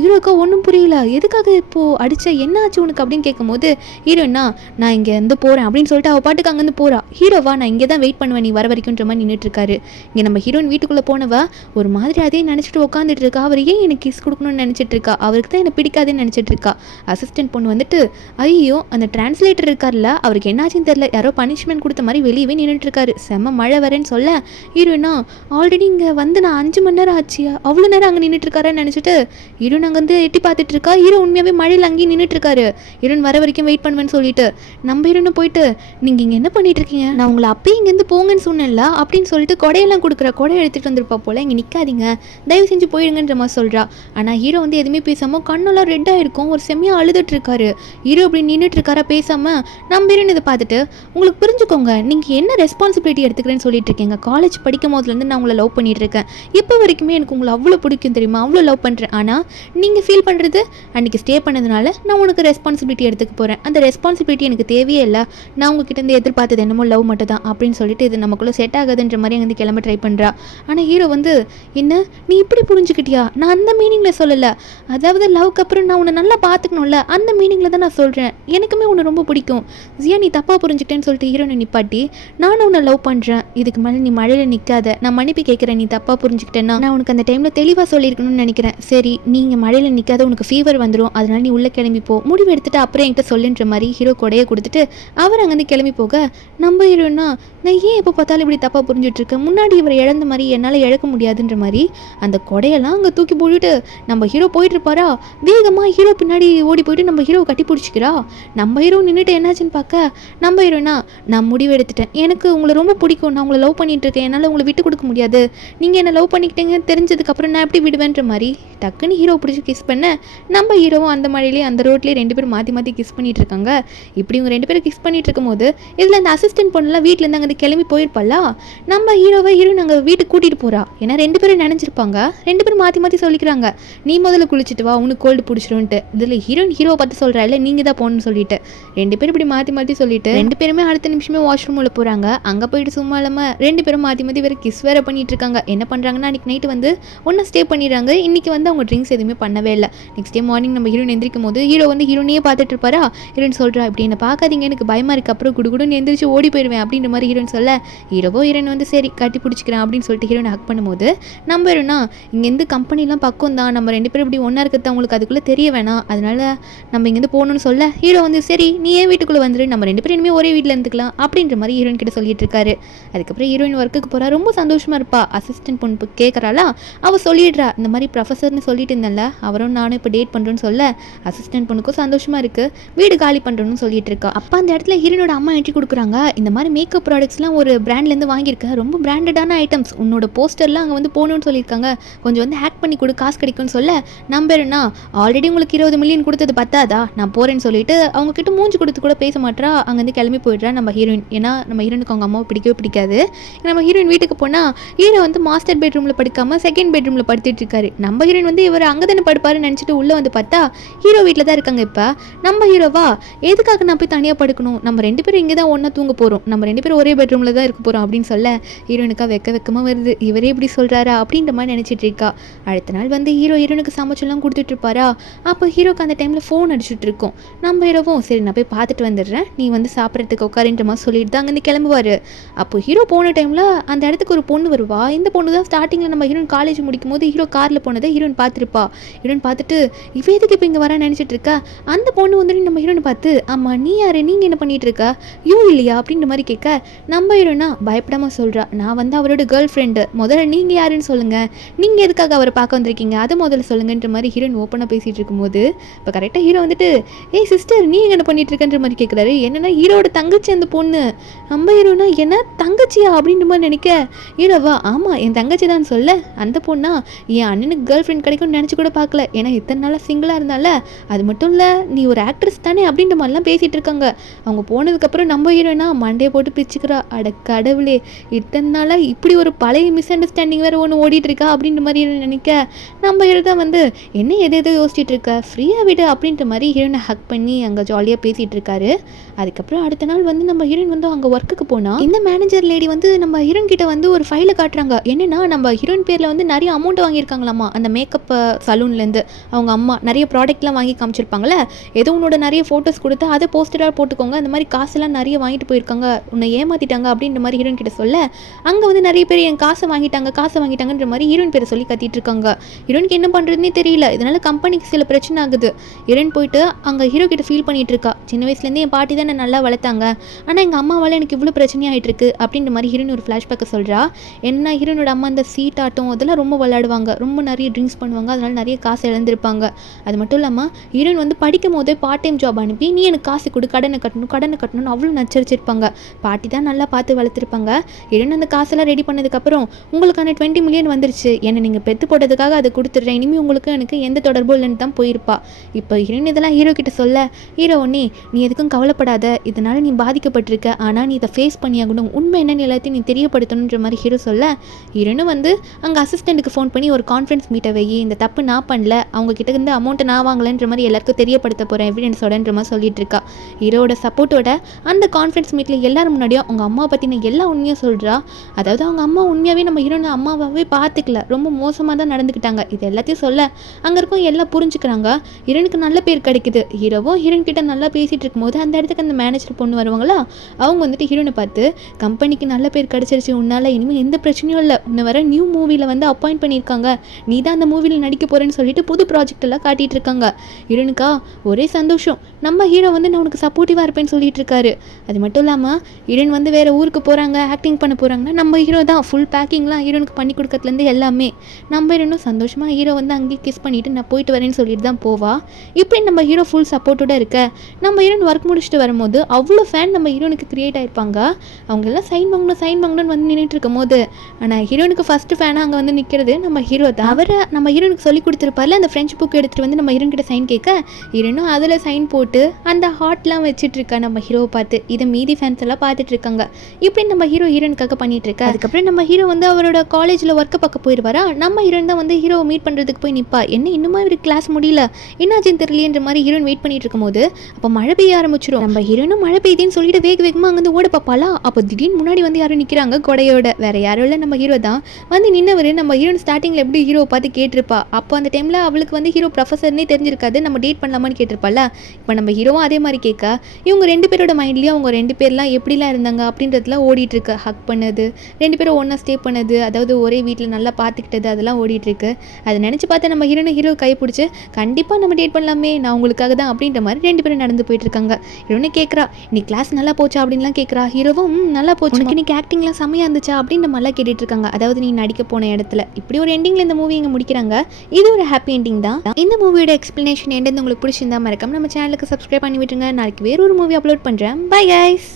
ஹீரோக்கா ஒன்றும் புரியல, எதுக்காக இப்போது அடிச்ச என்ன ஆச்சு உனக்கு அப்படின்னு கேட்கும்போது ஹீரோனா நான் இங்கே இருந்து போகிறேன் அப்படின்னு சொல்லிட்டு அவள் பாட்டுக்கு அங்கேருந்து போகிறா. ஹீரோவா நான் இங்கே தான் வெயிட் பண்ணுவேன் நீ வர வரைக்கும்ன்ற மாதிரி நின்றுட்டு இருக்காரு. இங்கே நம்ம ஹீரோயின் வீட்டுக்குள்ளே போன அவள் ஒரு மாதிரி அதே நினச்சிட்டு உட்காந்துட்டு இருக்கா. அவர் ஏன் எனக்கு கிஸ் கொடுக்கணும்னு நினச்சிட்டு இருக்கா, அவருக்கு தான் என்னை பிடிக்காதுன்னு நினச்சிட்டு இருக்கா. அசிஸ்டன்ட் பொண்ணு வந்துட்டு ஐயோ அந்த டிரான்ஸ்லேட்டர் இருக்கார்ல அவருக்கு என்னாச்சுன்னு தெரியல, யாரோ பனிஷ்மெண்ட் கொடுத்த மாதிரி வெளியவே நின்றுட்டு இருக்காரு, செம்ம மழை வரேன்னு சொல்ல ஹீரோயினா ஆல்ரெடி இங்கே வந்து நான் 5 மணி நேரம் ஆச்சியா, அவ்வளோ நேரம் அங்கே நின்றுட்டு இருக்காருன்னு நினச்சிட்டு ஹீரோயின் அங்கே வந்து எட்டி பார்த்துட்டு இருக்கா. ஹீரோ உண்மையாகவே மழையில் அங்கேயும் நின்றுட்டு இருக்காரு. ஹீரோயின் வர வரைக்கும் வெயிட் பண்ணுவேன்னு சொல்லிட்டு நம்ம ஹீரோயினை போயிட்டு நீங்கள் இங்கே என்ன பண்ணிட்டு இருக்கீங்க, நான் உங்களை அப்பயே இங்கேருந்து போங்கன்னு சொன்னேன்ல அப்படின்னு சொல்லிட்டு கொடையெல்லாம் கொடுக்குற, கொடை எடுத்துகிட்டு வந்துருப்பா போல, இங்கே நிற்காதீங்க தயவு செஞ்சு போயிடுங்கன்ற மாதிரி சொல்கிறா. ஆனால் ஹீரோ வந்து எதுவுமே பேசாமல் கண்ணெல்லாம் ரெட்டாக இருக்கும், ஒரு செம்மையாக அழுதுட்டு இருக்காரு. ஹீரோ அப்படி நின்றுட்டு இருக்காரா பேசாமல். நம்ம ஹீரோயின் இதை பார்த்துட்டு உங்களுக்கு புரிஞ்சுக்கோங்க நீங்கள் என்ன ரெஸ்பான்சிபிலிட்டி எடுத்துக்கிறேன்னு சொல்லிட்டு இருக்கீங்க, காலேஜ் படிக்கும் போதுலேருந்து நான் உங்களை லவ் பண்ணிட்டு இருக்கேன், இப்போ வரைக்குமே எனக்கு உங்களை அவ்வளோ பிடிக்கும் தெரியுமா, அவ்வளோ லவ் பண்ணுறேன். ஆனால் நீங்கள் ஃபீல் பண்ணுறது அன்றைக்கி ஸ்டே பண்ணதுனால நான் உனக்கு ரெஸ்பான்சிபிலிட்டி எடுத்துக்க போகிறேன், அந்த ரெஸ்பான்சிபிலிட்டி எனக்கு தேவையே இல்லை, நான் உங்ககிட்ட இருந்து எதிர்பார்த்தது என்னமோ லவ் மட்டும் தான் அப்படின்னு சொல்லிட்டு இது நமக்குள்ளே செட் ஆகாதுன்ற மாதிரி அங்கே கிளம்ப ட்ரை பண்ணுறா. ஆனால் ஹீரோ வந்து என்ன நீ இப்படி புரிஞ்சுக்கிட்டியா, நான் அந்த மீனிங்கில் சொல்லலை, அதாவது லவ்க்கு அப்புறம் நான் உன்னை நல்லா பார்த்துக்கணும்ல அந்த மீனிங்கில் தான் நான் சொல்கிறேன், எனக்குமே உன்னை ரொம்ப பிடிக்கும் ஜியா, நீ தப்பாக புரிஞ்சுக்கிட்டேன்னு சொல்லிட்டு ஹீரோனை நிப்பாட்டி நானும் உன்னை லவ் பண்ணுறேன், இதுக்கு மேலே நீ மழையில் நிற்காத, நான் மன்னிப்பு கேட்குறேன், நீ தப்பாக புரிஞ்சுக்கிட்டேன்னா நான் உனக்கு அந்த டைமில் தெளிவாக சொல்லியிருக்கணும்னு நினைக்கிறேன், சரி நீங்கள் மழையில் நிற்காத உனக்கு ஃபீவர் வந்துடும், அதனால் நீ உள்ளே கிளம்பி போ, முடிவு எடுத்துட்டு அப்புறம் என்கிட்ட சொல்லுன்ற மாதிரி ஹீரோ கொடையை கொடுத்துட்டு அவர் அங்கேருந்து கிளம்பி போக நம்ம ஹீரோனா நான் ஏன் எப்போ பார்த்தாலும் இப்படி தப்பாக புரிஞ்சுட்டு இருக்கேன், முன்னாடி இவர் இழந்த மாதிரி என்னால் இழக்க முடியாதுன்ற மாதிரி அந்த கொடையெல்லாம் அங்கே தூக்கி போட்டுட்டு நம்ம ஹீரோ போயிட்டு இருப்பாரா, வேகமாக ஹீரோ பின்னாடி ஓடி போயிட்டு நம்ம ஹீரோவை கட்டி பிடிச்சிக்கிறா. நம்ம ஹீரோ நின்றுட்டு என்னாச்சுன்னு பார்க்க நம்ம ஹீரோனா நான் முடிவு எடுத்துட்டேன், எனக்கு உங்களை ரொம்ப பிடிக்கும், நான் உங்களை லவ் பண்ணிட்டு இருக்கேன், என்னால் உங்களை விட்டு கொடுக்க முடியாது, நீங்கள் என்ன லவ் பண்ணிக்கிட்டீங்கன்னு தெரிஞ்சதுக்கப்புறம் நான் எப்படி விடுவேன்ற மாதிரி டக்குன்னு ஹீரோ பிடிச்சி கிஸ் பண்ண நம்ம ஹீரோவும் அந்த மழையிலே அந்த ரோட்லேயே 2 பேரும் மாற்றி மாற்றி கிஸ் பண்ணிட்டு இருக்காங்க. இப்படி இவங்க 2 பேரும் கிஸ் பண்ணிட்டு இருக்கும்போது இதில் அந்த அசிஸ்டன்ட் பொண்ணுலாம் வீட்டிலேருந்து அங்கே கிளம்பி போயிருப்பாளா, நம்ம ஹீரோவை நாங்கள் வீட்டுக்கு கூட்டிகிட்டு போகிறா. ஏன்னா 2 பேரும் நினைச்சிருப்பாங்க, 2 பேரும் மாற்றி மாற்றி சொல்லிக்கிறாங்க நீ முதல்ல குளிச்சுட்டு வா உனக்கு கோல்டு பிடிச்சிருன்ட்டு. இதில் ஹீரோவை பார்த்து சொல்கிறா இல்லை நீங்கள் தான் போகணும்னு சொல்லிட்டு 2 பேரும் இப்படி மாற்றி மாற்றி சொல்லிட்டு 2 பேருமே அடுத்த நிமிஷமே வாஷ்ரூம் உள்ள போகிறாங்க. அங்கே போயிட்டு சும்மா இல்லாமல் 2 பேரும் மாற்றி மாற்றி வேறு கிஸ் வேறு பண்ணிட்டு இருக்காங்க. என்ன பண்ணுறாங்கன்னா அன்றைக்கி நைட்டு வந்து ஒன்றா ஸ்டே பண்ணிடுறாங்க. இன்றைக்கி வந்து அவங்க ட்ரிங்க்ஸ் எதுவுமே பண்ணவே இல்லை. நெக்ஸ்ட் டே மார்னிங் நம்ம ஹீரோயின் எந்திரிக்கும் போது ஹீரோ வந்து ஹீரோனையே பார்த்துட்டு இருப்பாரா. ஹீரோயின் சொல்கிறா இப்படி என்ன பார்க்காதீங்க எனக்கு பயமாக இருக்குது, அப்புறம் குடுகுடுன்னு எந்திரிச்சு ஓடி போயிடுவேன் அப்படின்ற மாதிரி ஹீரோயின் சொல்ல ஹீரோயின் வந்து சரி கட்டி பிடிச்சிக்கிறேன் அப்படின்னு சொல்லிட்டு ஹீரோனை ஹக் பண்ணும்போது நம்ம ஹீரோனா இங்கேருந்து கம்பெனிலாம் பக்கம் தான், நம்ம 2 பேரும் இப்படி ஒன்றா இருக்கிறது அவங்களுக்கு அதுக்குள்ளே தெரிய வேணாம், அதனால நம்ம இங்கேருந்து போகணும்னு சொல்ல ஹீரோ வந்து சரி நீ ஏன் வீட்டுக்குள்ளே வந்துரு, நம்ம 2 பேரும் இனிமேல் ஒரே வீட்டில் இருந்துக்கலாம் அப்படின்ற மாதிரி ஹீரோயின் கிட்ட சொல்லிட்டு இருக்காரு. அதுக்கப்புறம் ஹீரோயின் ஒர்க்குக்கு போகிறா, ரொம்ப சந்தோஷமாக இருப்பா. அசிஸ்டன்ட் பொண்ணு கேட்குறாளா, அவள் சொல்லிடுறா இந்த மாதிரி ப்ரொஃபஸர்னு சொல்லிட்டு இருந்தேன்ல அவரும் நானும் இப்போ டேட் பண்ணுறோன்னு சொல்ல அசிஸ்டன்ட் பொண்ணுக்கும் சந்தோஷமாக இருக்குது, வீடு காலி பண்ணுறோன்னு சொல்லிட்டு இருக்கா. அப்போ அந்த இடத்துல ஹீரோனோட அம்மா என்ட்ரி கொடுக்குறாங்க, இந்த மாதிரி மேக்கப் ப்ராடக்ட்ஸ்லாம் ஒரு பிராண்ட்லேருந்து வாங்கியிருக்கேன், ரொம்ப பிராண்டடான ஐட்டம்ஸ், உன்னோட போஸ்டர்லாம் அங்கே வந்து போகணும்னு சொல்லியிருக்காங்க, கொஞ்சம் வந்து ஹேக் பண்ணி கொடு காசு கிடைக்கும்னு சொல்ல நம்பருன்னா ஆல்ரெடி உங்களுக்கு 20 மில்லியன் கொடுத்தது பத்தாதா நான் போகிறேன்னு சொல்லிட்டு அவங்க கிட்ட மூஞ்சி கொடுத்து கூட பேச மாட்டா, அங்கேருந்து கிளம்பி போயிடுறா நம்ம ஹீரோயின். ஏன்னா நம்ம ஹீரோனுக்கு அவங்க அம்மாவை பிடிக்கவே பிடிக்காது. நம்ம ஹீரோயின் வீட்டுக்கு போனால் ஹீரோ வந்து மாஸ்டர் பெட்ரூமில் படுக்காமல் செகண்ட் பெட்ரூமில் படுத்துட்டு இருக்காரு. நம்ம ஹீரோயின் வந்து இவர் அங்கே தானே படுப்பாருன்னு நினச்சிட்டு உள்ளே வந்து பார்த்தா ஹீரோ வீட்டில் தான் இருக்காங்க. இப்போ நம்ம ஹீரோவா எதுக்காக நான் போய் தனியாக படுக்கணும், நம்ம 2 பேரும் இங்கே தான் ஒன்றா தூங்க போகிறோம், நம்ம 2 பேரும் ஒரே பெட்ரூமில் தான் இருக்க போகிறோம் அப்படின்னு சொல்ல ஹீரோனுக்கா வெக்கமாக வருது, இவரே இப்படி சொல்கிறாரா அப்படின்ற மாதிரி நினச்சிட்டு இருக்கா. அடுத்த நாள் வந்து ஹீரோனுக்கு சமைச்செல்லாம் கொடுத்துட்டு இருப்பாரா. அப்போ ஹீரோக்கு அந்த டைமில் ஃபோன் அடிச்சுட்டு இருக்கோம். நம்ம ஹீரோவும் சரி நான் போய் பார்த்துட்டு வந்துடுறேன், நீ வந்து சாப்பிட்றதுக்கு உட்காருன்ற மாதிரி சொல்லிட்டு தான் அங்கேருந்து கிளம்புவார். அப்போ ஹீரோ போன டைமில் அந்த இடத்துக்கு ஒரு பொண்ணு வருவா. இந்த பொண்ணு தான் ஸ்டார்டிங்கில் நம்ம ஹீரோயின் காலேஜ் முடிக்கும் போது ஹீரோ காரில் போனதை ஹீரோயின் பார்த்துருப்பா. ஹீரோயின் பார்த்துட்டு இவ எதுக்கு இப்போ இங்கே வர நினச்சிட்டு இருக்கா. அந்த பொண்ணு வந்துட்டு நம்ம ஹீரோனை பார்த்து ஆமாம் நீ யார், நீங்கள் என்ன பண்ணிட்டு இருக்கா, யூ இல்லையா அப்படின்ற மாதிரி கேட்க நம்ம ஹீரோனா பயப்படாமல் சொல்கிறா நான் வந்து அவரோட கேர்ள் ஃப்ரெண்டு, முதல்ல நீங்கள் யாருன்னு சொல்லுங்கள், நீங்கள் எதுக்காக அவரை பார்க்க வந்திருக்கீங்க அதை முதல்ல சொல்லுங்கன்ற மாதிரி ஹீரோயின் ஓப்பனாக பேசிகிட்டு இருக்கும்போது இப்போ கரெக்டாக ஹீரோ வந்துட்டு ஏய் சிஸ்டர் நீ என்ன பண்ணிட்டு இருக்கன்ற மாதிரி கேட்குறாரு. என்னன்னா ஹீரோட தங்கச்சி அந்த பொண்ணு. நம்ம ஹீரோனா என்ன தங்கச்சியா அப்படின்ற மாதிரி நினைக்க ஹீரோவா ஆமாம் என் தங்கச்சி தான் சொல்ல அந்த பொண்ணா என் அண்ணனுக்கு கேர்ள் ஃப்ரெண்ட் கிடைக்கும்னு நினச்சி கூட பார்க்கல, ஏன்னா இத்தனை நாளாக சிங்கிளாக இருந்தால, அது மட்டும் இல்லை நீ ஒரு ஆக்ட்ரஸ் தானே அப்படின்ற மாதிரிலாம் பேசிகிட்டு இருக்காங்க. அவங்க போனதுக்கப்புறம் நம்ம ஹீரோனா மண்டையை போட்டு பிச்சுக்கிறா. அட கடவுளே இத்தனை நாளாக இப்படி ஒரு பழைய மிஸ் அண்டர்ஸ்டாண்டிங் வேறு ஒன்று ஓடிட்டு இருக்கா அப்படின்ற மாதிரி நினைக்க நம்ம ஹீரோ தான் வந்து என்ன எதோ யோசிச்சுட்டு இருக்க ஃப்ரீயாக விடு அப்படின்ற மாதிரி ஹீரோனை ஹக் பண்ணி அங்கே ஜாலியாக பேசிகிட்டு இருக்காரு. அதுக்கப்புறம் அடுத்த நாள் வந்து நம்ம ஹீரோயின் வந்து அங்கே ஒர்க்குக்கு போனால் இந்த மேனேஜர் லேடி வந்து நம்ம ஹீரோயின் கிட்ட வந்து ஒரு ஃபைலை காட்டுறாங்க. என்னென்னா நம்ம ஹீரோயின் பேரில் வந்து நிறைய அமௌண்ட் வாங்கியிருக்காங்களாமா அந்த மேக்கப் சலூன்லேருந்து. அவங்க அம்மா நிறைய ப்ராடக்ட்லாம் வாங்கி காமிச்சிருப்பாங்களே, ஏதோ உன்னோட நிறைய ஃபோட்டோஸ் கொடுத்து அதை போஸ்டராக போட்டுக்கோங்க, அந்த மாதிரி காசெல்லாம் நிறைய வாங்கிட்டு போயிருக்காங்க, உன்னை ஏமாற்றிட்டாங்க அப்படின்ற மாதிரி ஹீரோயின் கிட்ட சொல்ல அங்கே வந்து நிறைய பேர் என் காசை வாங்கிட்டு காசை வாங்கிட்டாங்கன்ற மாதிரி ஹீரோயின் பேரை சொல்லி கத்திட்டு இருக்காங்க. ஹீரோனுக்கு என்ன பண்ணுறதுனே தெரியல. இதனால கம்பெனிக்கு சில பிரச்சனை ஆகுது. ஹீரோயின் போயிட்டு அங்கே ஹீரோ கிட்ட ஃபீல் பண்ணிட்டு இருக்கா. சின்ன வயசுலேருந்து என் பாட்டி தான் என்ன நல்லா வளர்த்தாங்க, ஆனால் எங்கள் அம்மாவால் எனக்கு இவ்வளோ பிரச்சனையாகிட்டு இருக்கு அப்படின்ற மாதிரி ஹீரோயின் ஒரு ஃப்ளாஷ்பேக்கை சொல்கிறா. என்ன ஹீரோனோட அம்மா அந்த சீட் ஆட்டம் அதெல்லாம் ரொம்ப விளையாடுவாங்க, ரொம்ப நிறைய ட்ரிங்க்ஸ் பண்ணுவாங்க, அதனால நிறைய காசு இழந்திருப்பாங்க. அது மட்டும் இல்லாமல் ஹீரோயின் வந்து படிக்கும் போதே பார்ட் டைம் ஜாப் அனுப்பி நீ எனக்கு காசு கொடு, கடனை கட்டணும்னு அவ்வளோ நச்சரிச்சிருப்பாங்க. பாட்டி தான் நல்லா பார்த்து வளர்த்துருப்பாங்க. ஹீரோயின் அந்த காசெல்லாம் ரெடி பண்ணதுக்கப்புறம் உங்களுக்கான 20 மில்லியன் வந்துருச்சு, என்னை நீங்கள் பெற்று போட்டதுக்காக அதை கொடுத்துட்றேன், இனிமேல் உங்களுக்கு எனக்கு எந்த தொடர்பும் இல்லைன்னு தான் போயிருப்பா. இப்போ ஹீரோயின் இதெல்லாம் ஹீரோ கிட்ட சொல்ல, ஹீரோ ஒன்னே நீ எதுக்கும் கவலைப்படாத, இதனால் நீ பாதிக்கப்பட்டிருக்க, ஆனால் நீ இதை ஃபேஸ் பண்ணியாகணும், உண்மை என்னன்னு எல்லாத்தையும் நீ தெரியப்படுத்தணுன்ற மாதிரி ஹீரோ சொல்ல, ஹீரோனும் வந்து அங்கே அசிஸ்டண்ட்டுக்கு ஃபோன் பண்ணி ஒரு கான்ஃபரன்ஸ் மீட்டை வை, இந்த தப்பு நான் பண்ணல, அவங்க கிட்ட இருந்து அமௌண்ட்டை நான் வாங்கலைன்ற மாதிரி எல்லாருக்கும் தெரியப்படுத்த போகிறேன் எவிடன்ஸோடன்ற மாதிரி சொல்லிட்டு இருக்கா. ஹீரோட சப்போர்ட்டோட அந்த கான்ஃபரன்ஸ் மீட்டில் எல்லாரும் முன்னாடியும் அவங்க அம்மா பற்றின எல்லா உண்மையும் சொல்கிறா. அதாவது அவங்க அம்மா உண்மையாகவே நம்ம ஹீரோனை அம்மாவாகவே பார்த்துக்கல, ரொம்ப மோசமாக தான் நடந்துக்கிட்டாங்க. இது எல்லாத்தையும் சொல்ல அங்கே இருக்கும் எல்லாம் புரிஞ்சுக்கிறாங்க. ஹீரோனுக்கு நல்ல பேர் கிடைக்குது. ஹீரோவும் ஹீரோன் கிட்ட நல்லா பேசிகிட்டு இருக்கும்போது அந்த இடத்துக்கு அந்த மேனேஜர் பொண்ணு வருவாங்களா, அவங்க வந்துட்டு ஹீரோனை பார்த்து கம்பெனிக்கு நல்ல பேர் கிடச்சிருச்சு, உன்னால் இனிமேல் எந்த பிரச்சனையும் இல்லை, உன்னை வர நியூ மூவியில் வந்து அப்பாயிண்ட் பண்ணியிருக்காங்க, நீ தான் அந்த மூவியில் நடிக்க போகிறேன்னு சொல்லிட்டு புது ப்ராஜெக்ட் எல்லாம் காட்டிகிட்டு இருக்காங்க. ஹீரோனுக்கா ஒரே சந்தோஷம், நம்ம ஹீரோ வந்து நான் உனக்கு சப்போர்ட்டிவாக இருப்பேன்னு சொல்லிட்டு இருக்காரு. அது மட்டும் இல்லாமல் ஹீரோயின் வந்து வேறு ஊருக்கு போகிறாங்க, ஆக்டிங் பண்ண போகிறாங்கன்னா நம்ம ஹீரோ தான் ஃபுல் பேக்கிங்லாம் ஹீரோனுக்கு பண்ணி கொடுக்கறதுலேருந்து எல்லாமே. நம்ம ஹீரோனும் சந்தோஷமாக ஹீரோ வந்து அங்கேயே கிஸ் பண்ணிவிட்டு நான் போயிட்டு வரேன்னு சொல்லிட்டு தான் போவா. இப்படி நம்ம ஹீரோ ஃபுல் சப்போர்ட்டோட இருக்க நம்ம ஹீரோயின் ஒர்க் முடிச்சுட்டு வரும்போது அவ்வளோ ஃபேன் நம்ம ஹீரோனுக்கு கிரியேட் ஆகிருப்பாங்க. அவங்க எல்லாம் சைன் வாங்கணும்னு வந்து நின்றுட்டு இருக்கும் போது ஆனால் ஹீரோனுக்கு ஃபஸ்ட்டு ஃபேனாக அங்கே வந்து நிற்கிறது நம்ம ஹீரோ தான். அவரை நம்ம ஹீரோனுக்கு சொல்லி கொடுத்துருப்பார்ல அந்த ஃப்ரெஞ்ச் புக் எடுத்துகிட்டு வந்து நம்ம ஹீரோன் கிட்ட சைன் கேட்க, ஹீரோனும் அதில் சைன் போட்டு அந்த ஹார்ட்லாம் வச்சுட்டு இருக்கா நம்ம ஹீரோவை பார்த்து. இதை மீதி ஃபேன்ஸ் எல்லாம் பார்த்துட்டு இருக்காங்க. இப்படி நம்ம ஹீரோனுக்காக பண்ணிட்டு இருக்கா. அதுக்கப்புறம் நம்ம ஹீரோ வந்து அவரோட காலேஜில் ஒர்க்கை பார்க்க போயிடுவாரா. நம்ம ஹீரோன் தான் வந்து ஹீரோவை மீட் பண்ணுறதுக்கு போய் நிற்பா. என்ன இன்னுமா இவர் கிளாஸ் முடியல, என்னாச்சுன்னு தெரியலன்ற மாதிரி ஹீரோன் வெயிட் பண்ணிட்டு இருக்கும்போது அப்போ மழை பெய்ய ஆரம்பிச்சிடும். நம்ம ஹீரோனும் மழை பெய்யுதுன்னு சொல்லிட்டு வேகமாக அங்கேருந்து ஓட பார்ப்பாளா. அப்போ திடீர்னு முன்னாடி வந்து யாரும் நிற்கிறாங்க கொடையோட. வேற யாரும் இல்லை, நம்ம ஹீரோ தான் வந்து நின்னவர். நம்ம ஹீரோன் ஸ்டார்டிங்கில் எப்படி ஹீரோவை பார்த்து கேட்டிருப்பா. அப்போ அந்த டைமில் அவளுக்கு வந்து ஹீரோ ப்ரொஃபஸர்னே தெரிஞ்சிருக்காது, நம்ம டேட் பண்ணலாமான்னு கேட்டிருப்பாளா. இப்போ நம்ம ஹீரோவும் அதே மாதிரி கேட்க இவங்க 2 பேரோட மைண்ட்லேயும் அவங்க 2 பேர்லாம் எப்படிலாம் இருந்தாங்க அப்படின்றதுலாம் ஓடிட்டுருக்கு. ஹக் பண்ணது, 2 பேரும் ஒன்றா ஸ்டே பண்ணது, அதாவது ஒரே வீட்டில் நல்லா பார்த்துக்கிட்டது, அதெல்லாம் ஓடிட்டுருக்கு. அதை நினச்சி பார்த்து நம்ம ஹீரோ கை பிடிச்சி கண்டிப்பாக நம்ம டேட் பண்ணலாமே, நான் உங்களுக்காக தான் அப்படின்ற மாதிரி 2 பேரும் நடந்து போயிட்டுருக்காங்க. ஹீரோனே கேட்குறா, நீ கிளாஸ் நல்லா போச்சா அப்படின்லாம் கேட்குறா. ஹீரோவும் நல்லா போச்சு, உனக்கு இன்னைக்கு ஆக்டிங்லாம் செம்மையாக இருந்துச்சா அப்படின்ற மாதிரிலாம் கேட்டுட்டு இருக்காங்க. அதாவது நீ நடிக்க போன இடத்துல. இப்படி ஒரு எண்டிங்கில் இந்த மூவி இங்கே முடிக்கிறாங்க. இது ஒரு ஹாப்பி எண்டிங் தான். இந்த மூவியோட எக்ஸ்பிளனேஷன் என்னன்னு உங்களுக்கு பிடிச்சிருந்தா மறக்காம நம்ம சேனலுக்கு சப்ஸ்கிரைப் பண்ணி விட்டுருங்க. நாளைக்கு வேற ஒரு மூவி அப்லோட் பண்ணுறேன். Bye guys.